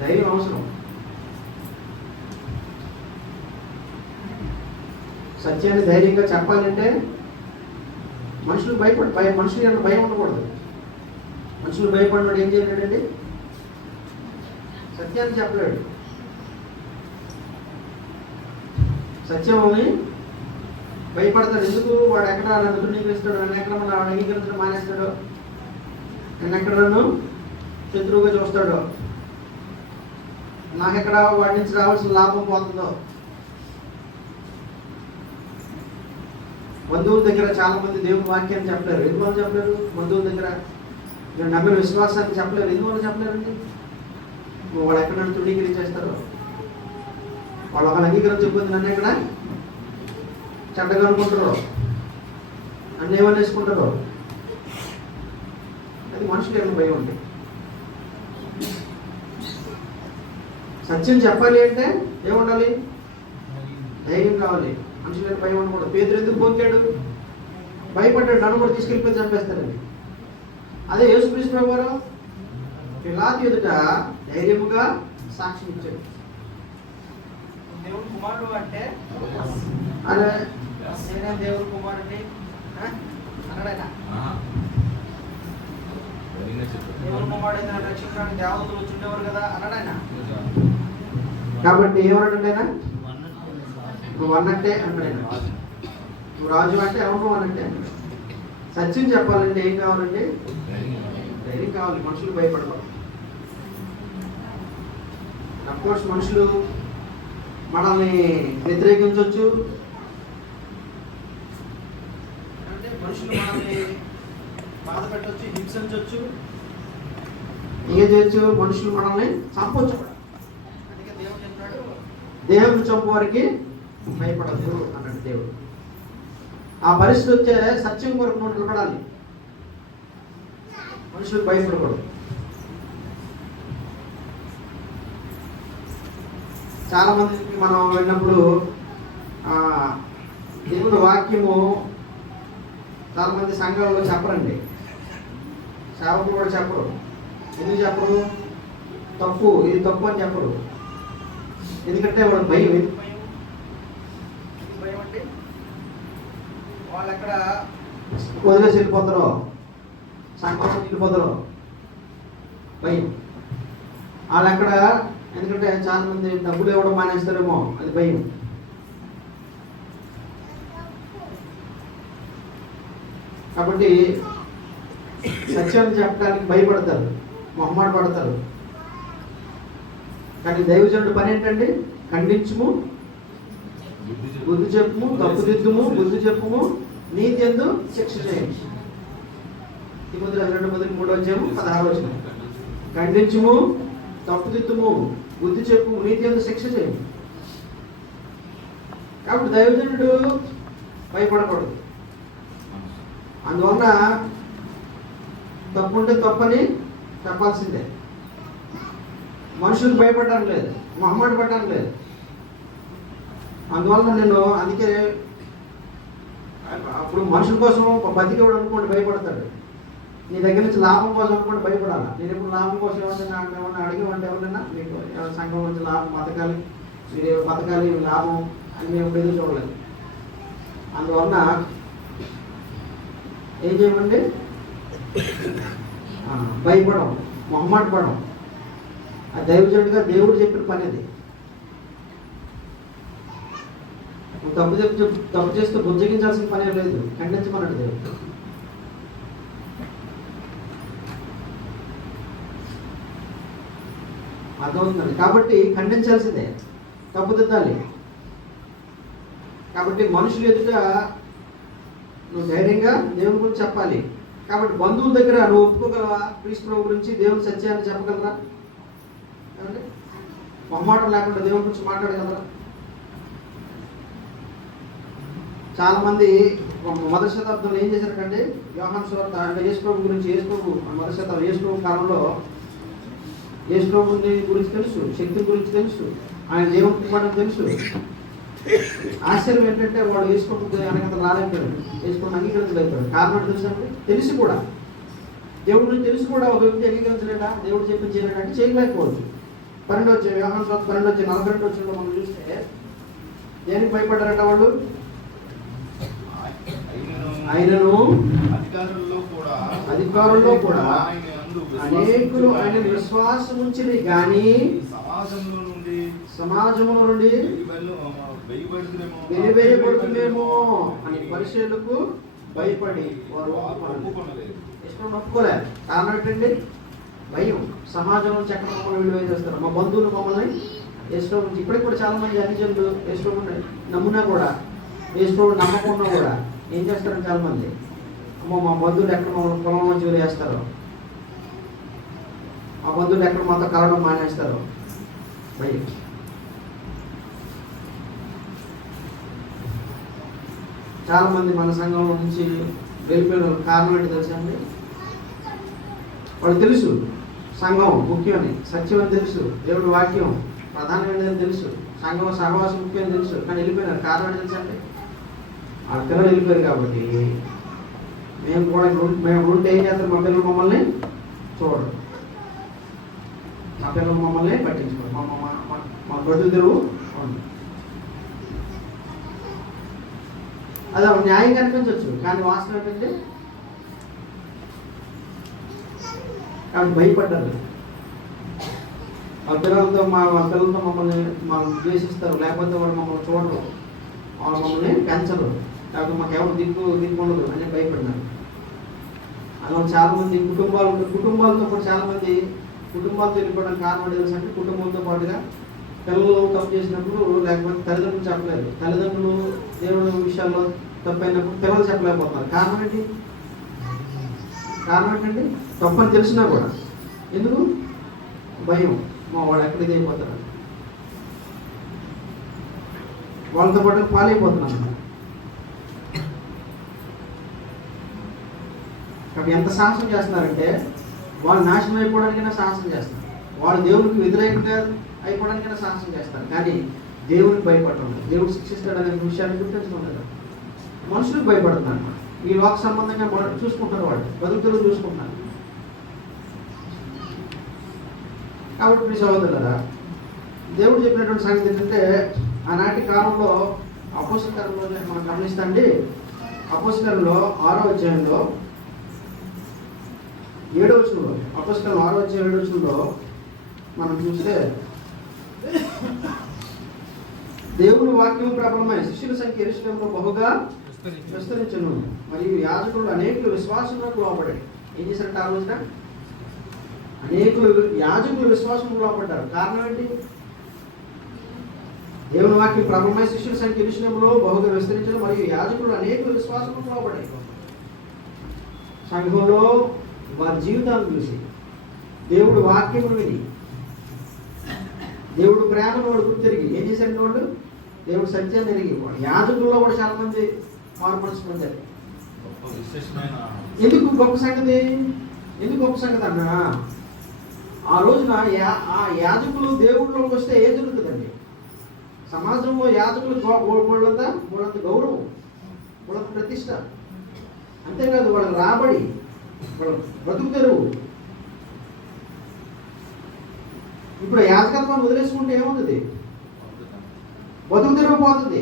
ధైర్యం అవసరం. సత్యాన్ని ధైర్యంగా చెప్పాలంటే మనుషులు మనుషులు భయం ఉండకూడదు. మనుషులు భయపడినాడు ఏం చేయలేడండి, సత్యాన్ని చెప్పలేడు. సత్యమని భయపడతాడు. ఎందుకు? వాడు ఎక్కడ నన్ను ధృవీకరిస్తాడు, నన్ను ఎక్కడ మన అంగీకరించడం మానేస్తాడో, నన్ను ఎక్కడ నన్ను శత్రువుగా చూస్తాడో, నాకెక్కడ వాడి నుంచి రావాల్సిన లాభం పోతుందో. బంధువుల దగ్గర చాలా మంది దేవుని వాక్యాన్ని చెప్పలేరు. ఎందువల్ల చెప్పలేరు? బంధువుల దగ్గర నేను నమ్మిన విశ్వాసాన్ని చెప్పలేరు. ఎందువల్ల చెప్పలేరండి? వాళ్ళు ఎక్కడ నన్ను తృణీకరించేస్తారు, వాళ్ళు ఒక అంగీకరించకపోతే నన్ను ఎక్కడ చెడ్డగా అనుకుంటారు, నన్ను ఏమని వేసుకుంటారు. అది మనుషులు ఏమైనా భయం ఉంది. సత్యం చెప్పాలి అంటే ఏముండాలి? ధైర్యం కావాలి. మనుషులు భయం ఉండకూడదు. పేతురు ఎందుకు పోతాడు? భయపడ్డాడు, నన్ను కూడా తీసుకెళ్ళిపోయి చంపేస్తారండి. అదే యేసుక్రీస్తు ప్రభువారు పిలాతు ఎదుట ధైర్యముగా సాక్ష్యం ఇచ్చాడు. దేవుడు కుమారుడు అంటే అరే నేనే దేవుడు కుమారుడిని అన్నాడైనా. దేవుడు కుమారుడు అయితే రక్షించడానికి దేవతలు వచ్చుండేవారు కదా అన్నాడైనా. కాబట్టి ఏమన్నాడు ఆయన? నువ్వు అన్నట్టే అన్నాడు. నువ్వు రాజు అంటే అవును అన్నట్టే. సత్యం చెప్పాలంటే ఏం కావాలంటే ధైర్యం కావాలి. మనుషులు భయపడతారు. అఫ్కోర్స్ మనుషులు మనల్ని వ్యతిరేకించవచ్చు, అంటే మనుషులు మనల్ని బాధ పెట్టవచ్చు, హింసించవచ్చు, ఏం చేయొచ్చు, మనుషులు మనల్ని చంపవచ్చు కూడా. అందుకే దేవుడు చెప్తున్నాడు, దేవుని చంపు వారికి భయపడద్దు అన్నాడు దేవుడు. ఆ పరిస్థితి వచ్చే సత్యం కొరకు మనం నిలబడాలి, మనుషులకు భయపడకూడదు. చాలా మందికి మనం విన్నప్పుడు దేవుని వాక్యము చాలా మంది సంఘాలలో చెప్పరండి, సేవకులు కూడా చెప్పరు. ఎందుకు చెప్పరు? తప్పు, ఇది తప్పు అని చెప్పరు. ఎందుకంటే వాడు భయం. ఎందుకు భయం? ఎందుకు భయం అంటే వాళ్ళు ఎక్కడ వదిలేసి వెళ్ళిపోతారో, సంఘం వెళ్ళిపోతారో భయం. వాళ్ళు ఎక్కడ, ఎందుకంటే చాలా మంది డబ్బులు ఇవ్వడం మానేస్తారేమో, అది భయం. కాబట్టి సత్యాన్ని చెప్పడానికి భయపడతారు, మొహమాట పడతారు. కానీ దైవజనుడి పని ఏంటండి? ఖండించుము, బుద్ధి చెప్పుము, తప్పుదిద్దుము, బుద్ధి చెప్పుము, నీతి యందు శిక్ష చేయండి. తిమోతి 2:3 ఖండించుము, తప్పుదిద్దుము, బుద్ధి చెప్పుము, నీతి యందు శిక్ష చేయండి. కాబట్టి దైవజనుడు భయపడకూడదు. అందువల్ల తప్పుంటే తప్పని చెప్పాల్సిందే. మనుషులకు భయపడడానికి లేదు, మొహమాట పడడానికి లేదు. అందువల్ల నేను అందుకే అప్పుడు మనుషుల కోసం బతికేవాడు అనుకోండి భయపడతాడు. నీ దగ్గర నుంచి లాభం కోసం అనుకోండి భయపడాలి. నేను ఇప్పుడు లాభం కోసం ఏమన్నా అడిగేవంటే ఎవరైనా మీకు సంఘం నుంచి లాభం బతకాలి, మీరు బతకాలి లాభం అని మేము ఎదురు చూడలేదు. అందువల్ల ఏం చేయమండి? భయపడం, మొహమాట పడడం. ఆ దైవజనుడిగా దేవుడు చెప్పిన పని అది. నువ్వు తప్పు చేస్తూ బుజ్జగించాల్సిన పని లేదు, ఖండించమన్నాడు దేవుడు. అర్థమవుతుందండి. కాబట్టి ఖండించాల్సిందే, తప్పుదిద్దాలి. కాబట్టి మనుషులు ఎదుట నువ్వు ధైర్యంగా దేవుని గురించి చెప్పాలి. కాబట్టి బంధువుల దగ్గర నువ్వు ఒప్పుకోగలవా? క్రీస్తు ప్రభు గురించి, దేవుని సత్యాన్ని చెప్పగలరా? మొహమాటం లేకుండా దేవుని గురించి మాట్లాడగలరా? చాలా మంది మొదటి శతాబ్దంలో ఏం చేశారంటే యోహాను సువార్త అంటే యేసు ప్రభు గురించి, యేసు ప్రభు మొదటి శతాబ్దం యేసు ప్రభు కాలంలో యేసు ప్రభుని గురించి తెలుసు, శక్తి గురించి తెలుసు, ఆయన దేవుని కుమారుడు తెలుసు. ఆశ్చర్యం ఏంటంటే వాడు యేసు ప్రభు అనగత రాలేకపోయాడు, యేసు ప్రభుని అంగీకరించలేకపోయాడు. కారణం తెలుసంటే తెలిసి కూడా, దేవుడి గురించి తెలిసి కూడా ఒక వ్యక్తి అంగీకరించలేడా, దేవుడు చెప్పింది చేయలేడా అంటే చేయలేకపోవచ్చు. 12 యోహాను సువార్త 12:42 మనం చూస్తే దేనికి భయపడ్డారట వాళ్ళు? ఆయనను అధికారుల్లో కూడా అనేకులు ఆయన విశ్వాసం ఉంచిరి గాని సమాజంలో నుండి వెలివేయబడుతుందేమో అని పరిచయులకు భయపడి వారు ఒప్పుకోలేదు. కారణం ఏంటండి? భయం. సమాజంలో చక్కగా మమ్మల్ని వెలివేసేస్తారు, మా బంధువులు మమ్మల్ని యేసు నుంచి. ఇప్పటికి కూడా చాలా మంది అన్నిజనులు యేసు నమ్మునా కూడా, యేసు నమ్మకున్నా కూడా ఏం చేస్తారని చాలా మంది, అమ్మో మా బంధువులు ఎక్కడ మమ్మల్ని పొలం నుంచి వదిలేస్తారో, మా బంధువులు ఎక్కడ మాతో కలవడం మానేస్తారో భయం. చాలా మంది మన సంఘంలో నుంచి వెళ్ళిపోయిన కారణం ఏంటి తెలుసా అండి? వాళ్ళు తెలుసు సంఘం ముఖ్యమని, సత్యం అని తెలుసు, దేవుడి వాక్యం ప్రధానమైనదని తెలుసు, సంఘం సహవాసం ముఖ్యమని తెలుసు, కానీ వెళ్ళిపోయినారు. కారణం ఏంటి తెలుసా అండి? ఆ పిల్లలు వెళ్ళిపోయారు కాబట్టి మేము ఉంటే ఏం చేస్తారు? మా పిల్లలు మమ్మల్ని చూడరు, మా పిల్లలు మమ్మల్ని పట్టించుకోరు, మా బతుకు తెరువు ఉండదు. అది ఒక న్యాయం కనిపించవచ్చు, కానీ వాస్తవం ఏంటంటే కాబట్టి భయపడ్డారు. మా పిల్లలతో మమ్మల్ని ద్వేషిస్తారు, లేకపోతే వాళ్ళు మమ్మల్ని చూడరు, వాళ్ళు మమ్మల్ని పెంచరు, లేకపోతే మాకు ఎవరు దిక్కు ఉండదు అని భయపడినారు. అలా చాలామంది కుటుంబాలతో కూడా చాలామంది కుటుంబాలతో వెళ్ళిపోవడానికి కారణం తెలుసు అంటే కుటుంబంతో పాటుగా పిల్లలు తప్పు చేసినప్పుడు లేకపోతే తల్లిదండ్రులు చెప్పలేదు, తల్లిదండ్రులు దేవుడి విషయాల్లో తప్పైనప్పుడు పిల్లలు చెప్పలేకపోతున్నారు. కారణం ఏంటి? కారణం ఏంటండి? తప్పని తెలిసినా కూడా ఎందుకు? భయం, మా వాడు ఎక్కడికి అయిపోతారు, వాళ్ళతో పాటు పాలైపోతున్నారు. కాబట్టి ఎంత సాహసం చేస్తున్నారంటే వాళ్ళు నాశనం అయిపోవడానికైనా సాహసం చేస్తారు, వాళ్ళు దేవుడికి వ్యతిరేకంగా అయిపోవడానికైనా సాహసం చేస్తారు. కానీ దేవుడికి భయపడటం, దేవుడు శిక్షిస్తాడనే విషయాన్ని గుర్తించడం లేదు. మనుషులకు భయపడుతున్నారు. ఈ లోక సంబంధంగా చూసుకుంటారు, వాళ్ళు బతుకులు చూసుకుంటున్నారు. కాబట్టి మీ సహోదరులారా, దేవుడు చెప్పినటువంటి సంగతి ఏంటంటే ఆనాటి కాలంలో అపోస్తలులో మనం గమనిస్తాండి. అపోస్తలులో 6వ అధ్యాయంలో 7వ వచనంలో, అపోస్తలు 6వ అధ్యాయం 7వ వచనంలో మనం చూస్తే దేవుని వాక్యం ప్రబలమై శిష్యుల సంఖ్య యెరూషలేములో బహుగా విస్తరించును, మరియు యాజకులు అనేకులు విశ్వాసంలోకి లోపడ్డారు. ఏం చేశారంటే ఆ రోజున అనేకులు యాజకులు విశ్వాసంలో లోపడ్డారు. కారణం ఏంటి? దేవుని వాక్యం ప్రబలమై శిష్యుల సంఖ్య యెరూషలేములో బహుగా విస్తరించును, మరియు యాజకులు అనేకులు విశ్వాసంలో లోపడ్డారు. సంఘంలో వారి జీవితాలను చూసి, దేవుడు వాక్యమును విని, దేవుడు ప్రేమను వాడు గుర్తిరిగి ఏం చేశారంటే వాళ్ళు దేవుడు సత్యాన్ని ఎరిగి వాడు యాజకుల్లో కూడా చాలా మంది మార్మల్స్ పొందారు. ఎందుకు గొప్ప సంగతి? ఎందుకు గొప్ప సంగతి అన్నా, ఆ రోజున ఆ యాజకులు దేవుళ్ళలోకి వస్తే ఏం జరుగుతుందండి? సమాజంలో యాజకులు వాళ్ళంతా గౌరవం, వాళ్ళ ప్రతిష్ట, అంతేకాదు వాళ్ళ రాబడి, వాళ్ళ బతుకు తెరువు. ఇప్పుడు యాజకత్వాన్ని వదిలేసుకుంటే ఏముంటుంది? బతుకు తెరువు పోతుంది,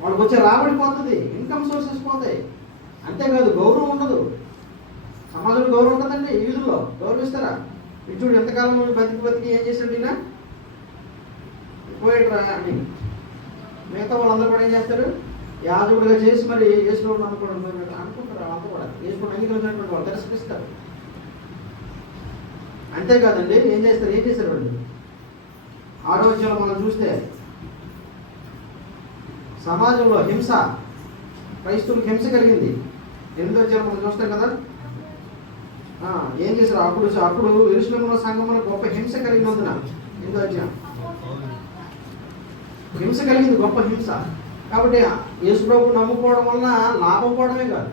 వాళ్ళకి వచ్చే రాబడి పోతుంది, ఇన్కమ్ సోర్సెస్ పోతాయి. అంతేకాదు గౌరవం ఉండదు, సమాజంలో గౌరవం ఉండదండి. ఈ వీధుల్లో గౌరవిస్తారా? ఇటు ఎంతకాలం బతికి ఏం చేశాడు ఈయన పోయేట్రా అని మిగతా వాళ్ళందరూ కూడా ఏం చేస్తారు? యాజకుడిగా చేసి మరి యేసులో నమ్ముకోవడం అనుకుంటారు. అంతా కూడా యేసుకుని అంగీకరించినటువంటి వాళ్ళు తిరస్కరిస్తారు. అంతేకాదండి ఏం చేశారు వాళ్ళు? ఆరోగ్యంలో మనం చూస్తే సమాజంలో హింస, క్రైస్తవులకు హింస కలిగింది. 8వ అధ్యాయం మనం చూస్తాం కదా. ఏం చేశారు? అప్పుడు యెరూషలేములో సంఘంలో గొప్ప హింస కలిగినందున 8వ అధ్యాయం హింస కలిగింది, గొప్ప హింస. కాబట్టి యేసు ప్రభువు నమ్ముకోవడం వలన లాభం పోవడమే కాదు,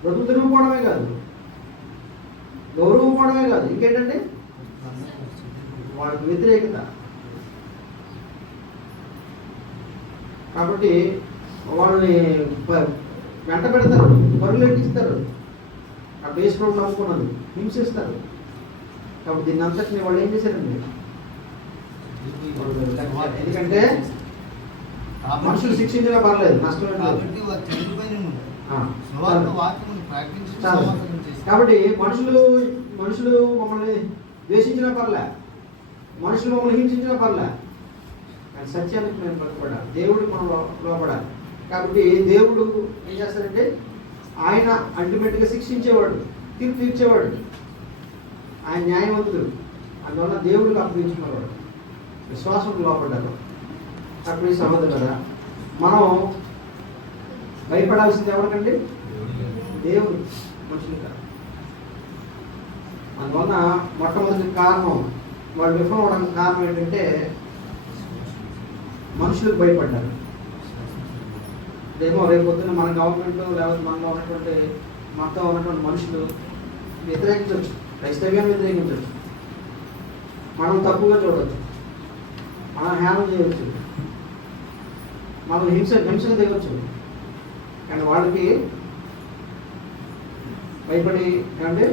బ్రతుకు తిరిగిపోవడమే కాదు, గౌరవం పోవడమే కాదు, ఇంకేంటంటే వాడికి వ్యతిరేకత. కాబట్టి వాళ్ళని వెంట పెడతారు, పరులు ఎక్కిస్తారు. ఆ యేసు ప్రభువు నమ్ముకున్నది హింసిస్తారు. కాబట్టి దీన్ని అంతటిని వాళ్ళు ఏం చేశారండి? ఎందుకంటే మనుషులు శిక్షించినా పర్లేదు, నష్టం లేదు. కాబట్టి మనుషులు మమ్మల్ని ద్వేషించినా పర్లే, మనుషులు మమ్మల్ని హింసించినా పర్లే, కానీ సత్యానికి మేము పట్టుబడాలి, దేవుడికి మనం లోపడాలి. కాబట్టి దేవుడు ఏం చేస్తారంటే ఆయన అల్టిమేట్గా శిక్షించేవాడు, తీర్పు తీర్చేవాడు, ఆయన న్యాయవంతుడు. అందువల్ల దేవుడికి అప్పగించుకున్నవాడు, విశ్వాసం లోపడ్డారు. అప్పుడు ఈ సహోదరులారా, మనం భయపడాల్సింది ఎవరికండి? దేవుడు, మనుషులు కాదు. అందువల్ల మొట్టమొదటి కారణం, వాళ్ళు విఫలం అవడానికి కారణం ఏంటంటే మనుషులకు భయపడ్డారు. ఏమో రేపు పొద్దున్న మన గవర్నమెంట్ లేకపోతే మనలో ఉన్నటువంటి మొత్తం ఉన్నటువంటి మనుషులు వ్యతిరేకించవచ్చు, క్రైస్తవ్యాన్ని వ్యతిరేకించవచ్చు, మనం తప్పుగా చూడవచ్చు, మనం హేళన చేయవచ్చు, మనం హింసకు దిగవచ్చు. కానీ వాళ్ళకి భయపడి అంటే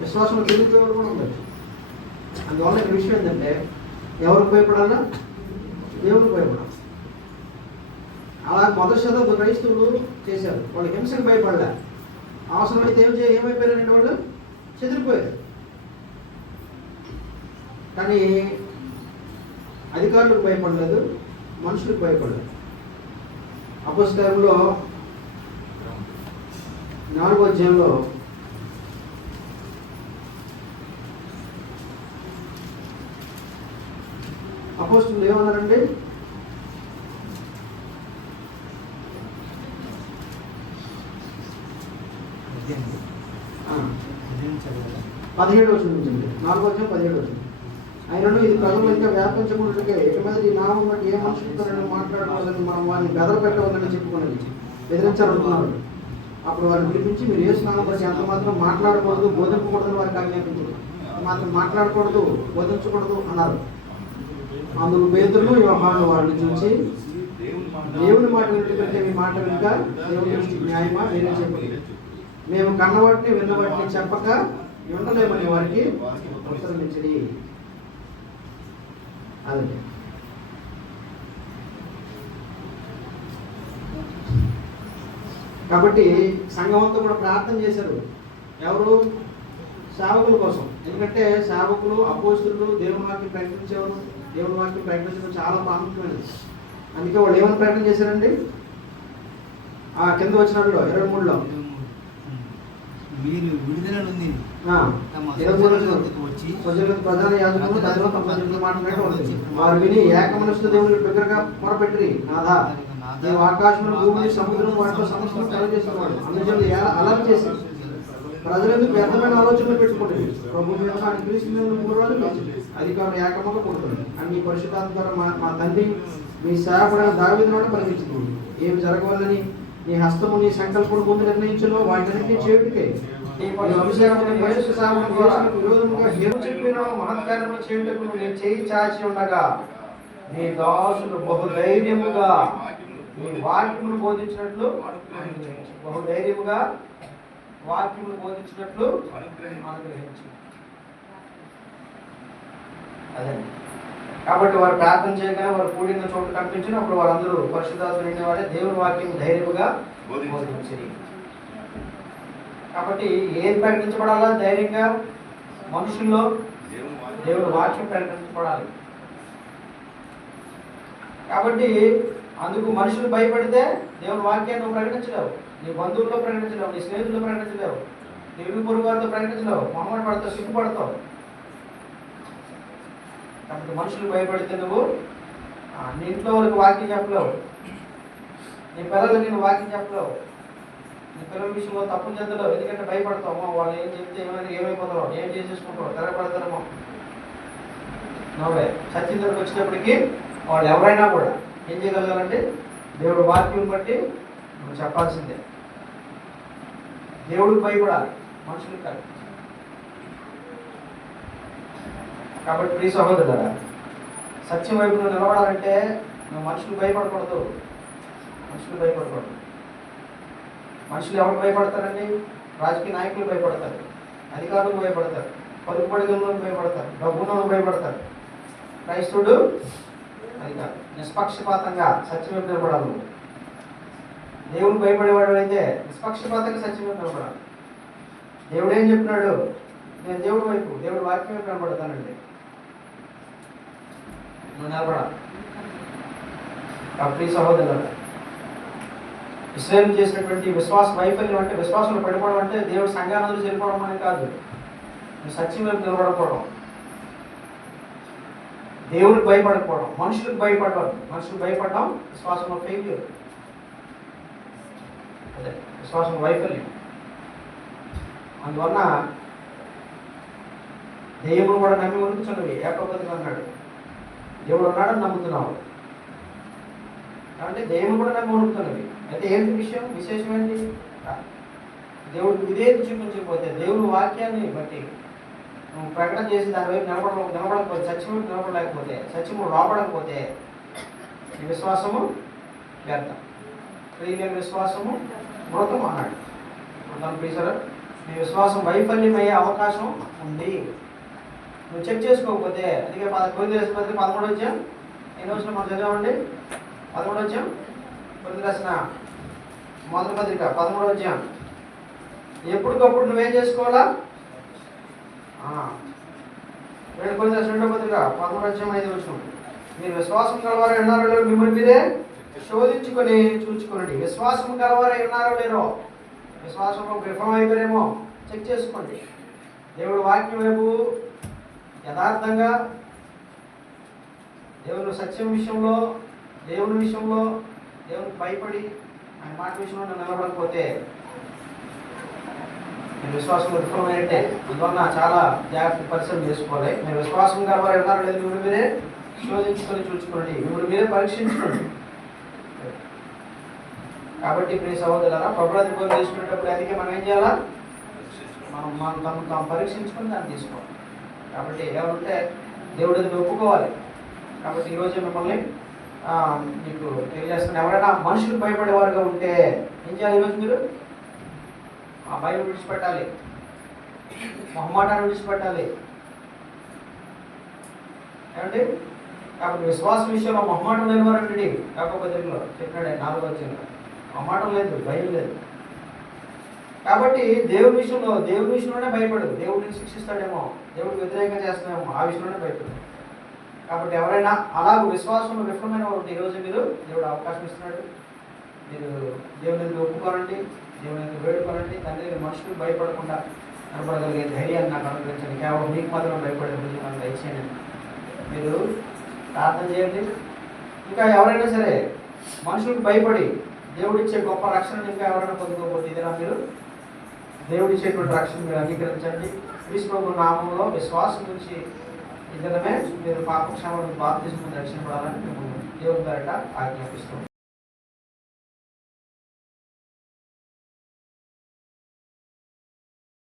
విశ్వాసంలో తిరిగిపోయేవాడు కూడా ఉండొచ్చు. అందువల్ల ఇక్కడ విషయం ఏంటంటే ఎవరికి భయపడాలా? దేవుడికి భయపడాలి. అలా మొదటి శతాబ్ద క్రైస్తవులు చేశారు. వాళ్ళు హింసకు భయపడలే, అవసరమైతే ఏమైపోయారంటే వాళ్ళు చెదిరిపోయారు. కానీ అధికారులకు భయపడలేదు, మనుషులకు భయపడలేదు. అపోస్తలులో 4వ అధ్యాయంలో అపోస్తులు ఏమన్నారండి? ఆ, 17 వచ్చింది, 4 వచ్చి 17 వచ్చింది. అయినను ఇది ప్రజలు ఇంకా వ్యాపించకుండా ఇక మీద ఈ నామం బట్టి ఏ మనుషులతో మాట్లాడకూడదని మనం వారిని బెదర పెట్టవద్దని చెప్పుకున్నది, బెదిరించాలనుకున్నారు. అప్పుడు వారిని పిలిపించి మీరు యేసు నామం బట్టి అంత మాత్రం మాట్లాడకూడదు, బోధించకూడదని వారికి ఆజ్ఞాపించారు. మాత్రం మాట్లాడకూడదు, బోధించకూడదు అన్నారు. అందులో పేతురు యోహాను వారిని చూసి దేవుని మాట వింటే మీ మాట వినక దేవుని దృష్టికి న్యాయమా వేరే చెప్పండి, మేము కన్నవాటిని విన్నవాటిని చెప్పక ఉండలేమని వారికి ఉత్తరం ఇచ్చింది. అదే కాబట్టి సంఘమంతా కూడా ప్రార్థన చేశారు. ఎవరు? సేవకుల కోసం. ఎందుకంటే సేవకులు, అపోస్తులు దేవుని వాక్యం ప్రకటించేవారు. దేవుని వాక్యం ప్రకటించడం చాలా ప్రాముఖ్యమైనది. అందుకే వాళ్ళు ఏమైనా ప్రకటన చేశారండి? ఆ కింద వచ్చినట్లు 23లో ప్రధాన యాజకులు దానిలో తమ మాట్లాడే వారు విని ఏక మనసుతో దేవుని దగ్గరగా మొరపెట్టి, నాదా నేను ఆకాశంలో భూమిని సముద్రం వాటిలో సమస్యలు కలగజేస్తున్నాడు. అందుచేత అలర్ట్ చేసి ప్రజలకు వ్యర్థమైన ఆలోచనలు పెట్టుకోండి. ప్రభు మీద క్రీస్తు అధికారులు ఏకముగా పుడుతుంది అని మీ పరిశుద్ధాత్మ ద్వారా మా తండ్రి మీ సేవకుడైన దావీదును పలికించుకోండి. ఏమి జరగవాలని నీ హస్తము నీ సంకల్పం ముందు నిర్ణయించును వాటిని చేయుటకే మహత్కార్యము చేయుటకు నేను చేయి చాచి ఉండగా నీ దాసులు బహుధైర్యముగా నీ వాక్యమును బోధించినట్లు బహుధైర్యముగా వాక్యమును బోధించినట్లు అనుగ్రహించు. అదే కాబట్టి వారు ప్రార్థన చేయగానే వారు కూడిన చోటు కనిపించినప్పుడు వారందరూ పరిశుద్ధాత్మ నిండిన వారే దేవుని వాక్యం ధైర్యముగా బోధించింది. కాబట్టి ఏం ప్రకటించబడాలా? ధైర్యంగా మనుషుల్లో దేవుని వాక్యం ప్రకటించబడాలి. కాబట్టి అందుకు మనుషులు భయపడితే దేవుని వాక్యాన్ని నువ్వు ప్రకటించలేవు. నీ బంధువుల్లో ప్రకటించలేవు, నీ స్నేహితుల్లో ప్రకటించలేవు, నీ ఇరుగు పొరుగు వారితో ప్రకటించలేవు, మొహమాట పడతావు, సిగ్గుపడతావు. కాబట్టి మనుషులు భయపడితే నువ్వు నీ ఇంట్లో వాళ్ళకి వాక్యం చెప్పలేవు, నీ పిల్లలు నేను వాక్యం చెప్పలేవు, నీ పిల్లల విషయంలో తప్పులు చెందలేవు. ఎందుకంటే భయపడతావు, వాళ్ళు ఏం చెప్తే ఏమైపోతారో, ఏం చేసేసుకుంటారో, తెరపడతారేమో. నవ్వే సత్యం దగ్గరకు వచ్చేటప్పటికి వాళ్ళు ఎవరైనా కూడా ఏం చేయగలగాలంటే దేవుడు వాక్యం బట్టి నువ్వు చెప్పాల్సిందే. దేవుడికి భయపడాలి, మనుషులకు కాదు. కాబట్టి ప్రియ సహోదరులారా, సత్యం వైపు నువ్వు నిలబడాలంటే నువ్వు మనుషులు భయపడకూడదు. మనుషులు భయపడకూడదు. మనుషులు ఎవరు భయపడతారండి? రాజకీయ నాయకులు భయపడతారు, అధికారులు భయపడతారు, పలుకుబడిగలను భయపడతారు, డబ్బులను భయపడతారు. క్రైస్తవుడు అది కాదు, నిష్పక్షపాతంగా సత్యం వైపు నిలబడాలి. దేవుడు భయపడేవాడు అయితే నిష్పక్షపాతంగా సత్యం వైపు నిలబడాలి. దేవుడు ఏం చెప్పినాడు? నేను దేవుడి వైపు, దేవుడి వాక్యం వైపు నిలబడతానండి. నువ్వు నిలబడాలి. కాబట్టి సహోదరులు, ఇశ్రాయేలు చేసినటువంటి విశ్వాస వైఫల్యం అంటే, విశ్వాసంలో పడిపోవడం అంటే దేవుడు సంఘానంలో చేరిపోవడం అని కాదు. నువ్వు సత్యం వైపు నిలబడకపోవడం, దేవుడికి భయపడకపోవడం, మనుషులకు భయపడడం. మనుషులకు భయపడడం విశ్వాసంలో ఫెయిల్యూర్, అదే విశ్వాసం వైఫల్యం. అందువలన దేవుడు కూడా నమ్మి ఉనికిచున్నవి. ఏకపతిగా అన్నాడు, దేవుడు ఉన్నాడని నమ్ముతున్నావు కాబట్టి దేవుడు కూడా నమ్మి ఉనుకుతున్నవి. అయితే ఏంటి విషయం? విశేషం ఏంటి? దేవుడికి విధేయత చూపించకపోతే, దేవుని వాక్యాన్ని బట్టి నువ్వు ప్రకటన చేసి దాని వైపు నిలబడకపోతే, సత్యము నిలబడలేకపోతే, సత్యము లోపడకపోతే నీ విశ్వాసము వ్యర్థం. క్రియలేని విశ్వాసము మృతం అన్నాడు. దాని ప్రీసర్ నీ విశ్వాసం వైఫల్యం అయ్యే అవకాశం ఉంది. నువ్వు చెక్ చేసుకోకపోతే. అందుకే 13 వచ్చాం, ఎన్ని వచ్చినా మనం చదివామండి? 13 వచ్చాం. కొరింథీయులకు రాసిన మొదటి పత్రిక 13 వచ్చాం. ఎప్పటికప్పుడు నువ్వేం చేసుకోవాలా? కొరింథీయులకు రాసిన 2వ పత్రిక 13 వచ్చాం 5 వచ్చాం. మీరు విశ్వాసం కలవారై ఉన్నారో లేరో మిమ్మల్ని మీరే శోధించుకొని చూచుకోండి. విశ్వాసం కలవారై ఉన్నారో లేరో, విశ్వాసంలో విఫలమైపోయారేమో చెక్ చేసుకోండి. దేవుడు వాక్యం వైపు యథార్థంగా దేవుని సత్యం విషయంలో, దేవుని విషయంలో, దేవునికి భయపడి ఆయన మాట విషయంలో నిలబడకపోతే మీరు విశ్వాసంలో విఫలమైనట్టే. అందువల్ల చాలా జాగ్రత్త పరిశ్రమ చేసుకోవాలి. మీరు విశ్వాసం కాబట్టి ఉన్నారో లేదు మిమ్మల్ని మీరే శోధించుకొని చూసుకోండి, మిమ్మల్ని మీరే పరీక్షించుకోండి. కాబట్టి ప్రియ సహోదరులారా, ప్రభుత్వం తీసుకునేటప్పుడు అందుకే మనం ఏం చేయాలా? మనం తాము పరీక్షించుకొని దాన్ని తీసుకోవాలి. కాబట్టి ఏమంటే దేవుడు అది ఒప్పుకోవాలి. కాబట్టి ఈరోజు మిమ్మల్ని మీకు తెలియజేస్తున్న ఎవరైనా మనుషులు భయపడేవారుగా ఉంటే ఏం చేయాలి? ఈరోజు మీరు ఆ భయం విడిచిపెట్టాలి, మొహమాటాన్ని విడిచిపెట్టాలి. ఏమండి? కాబట్టి విశ్వాసం విషయంలో మొహమాటం లేని వారు అంటే కాకపోతే చెప్పినాడే 4వ వచనంలో మొహమాటం లేదు, భయం లేదు. కాబట్టి దేవుని విషయంలోనే భయపడు. దేవుడిని శిక్షిస్తాడేమో, దేవుడికి వ్యతిరేకంగా చేస్తాడేమో, ఆ విషయంలోనే భయపడు. కాబట్టి ఎవరైనా అలాగ విశ్వాసంలో విఫలమైన వారు ఈరోజు మీరు దేవుడు అవకాశం ఇస్తున్నాడు. మీరు దేవుని ఒప్పుకోనండి, దేవుని వేడుకోనండి. తండ్రి మనుషులు భయపడకుండా కనపడగలిగే ధైర్యాన్ని నాకు అనుగ్రహించండి. కేవలం మీకు మాత్రం భయపడే బుద్ధి నాకు దయచేయండి. మీరు ప్రార్థన చేయండి. ఇంకా ఎవరైనా సరే మనుషులకు భయపడి దేవుడిచ్చే గొప్ప రక్షణ ఇంకా ఎవరైనా పొందుకోకపోతే ఇదేనా మీరు దేవుడిచ్చేటువంటి రక్షణ మీరు అంగీకరించండి. క్రీస్తు ప్రభు నామంలో విశ్వాసం నుంచి ఇద్దరమే మీరు పాప క్షమాపణ బాప్తిస్మం రక్షణ పడాలని మేము దేవుని పేరిట ఆజ్ఞాపిస్తాం.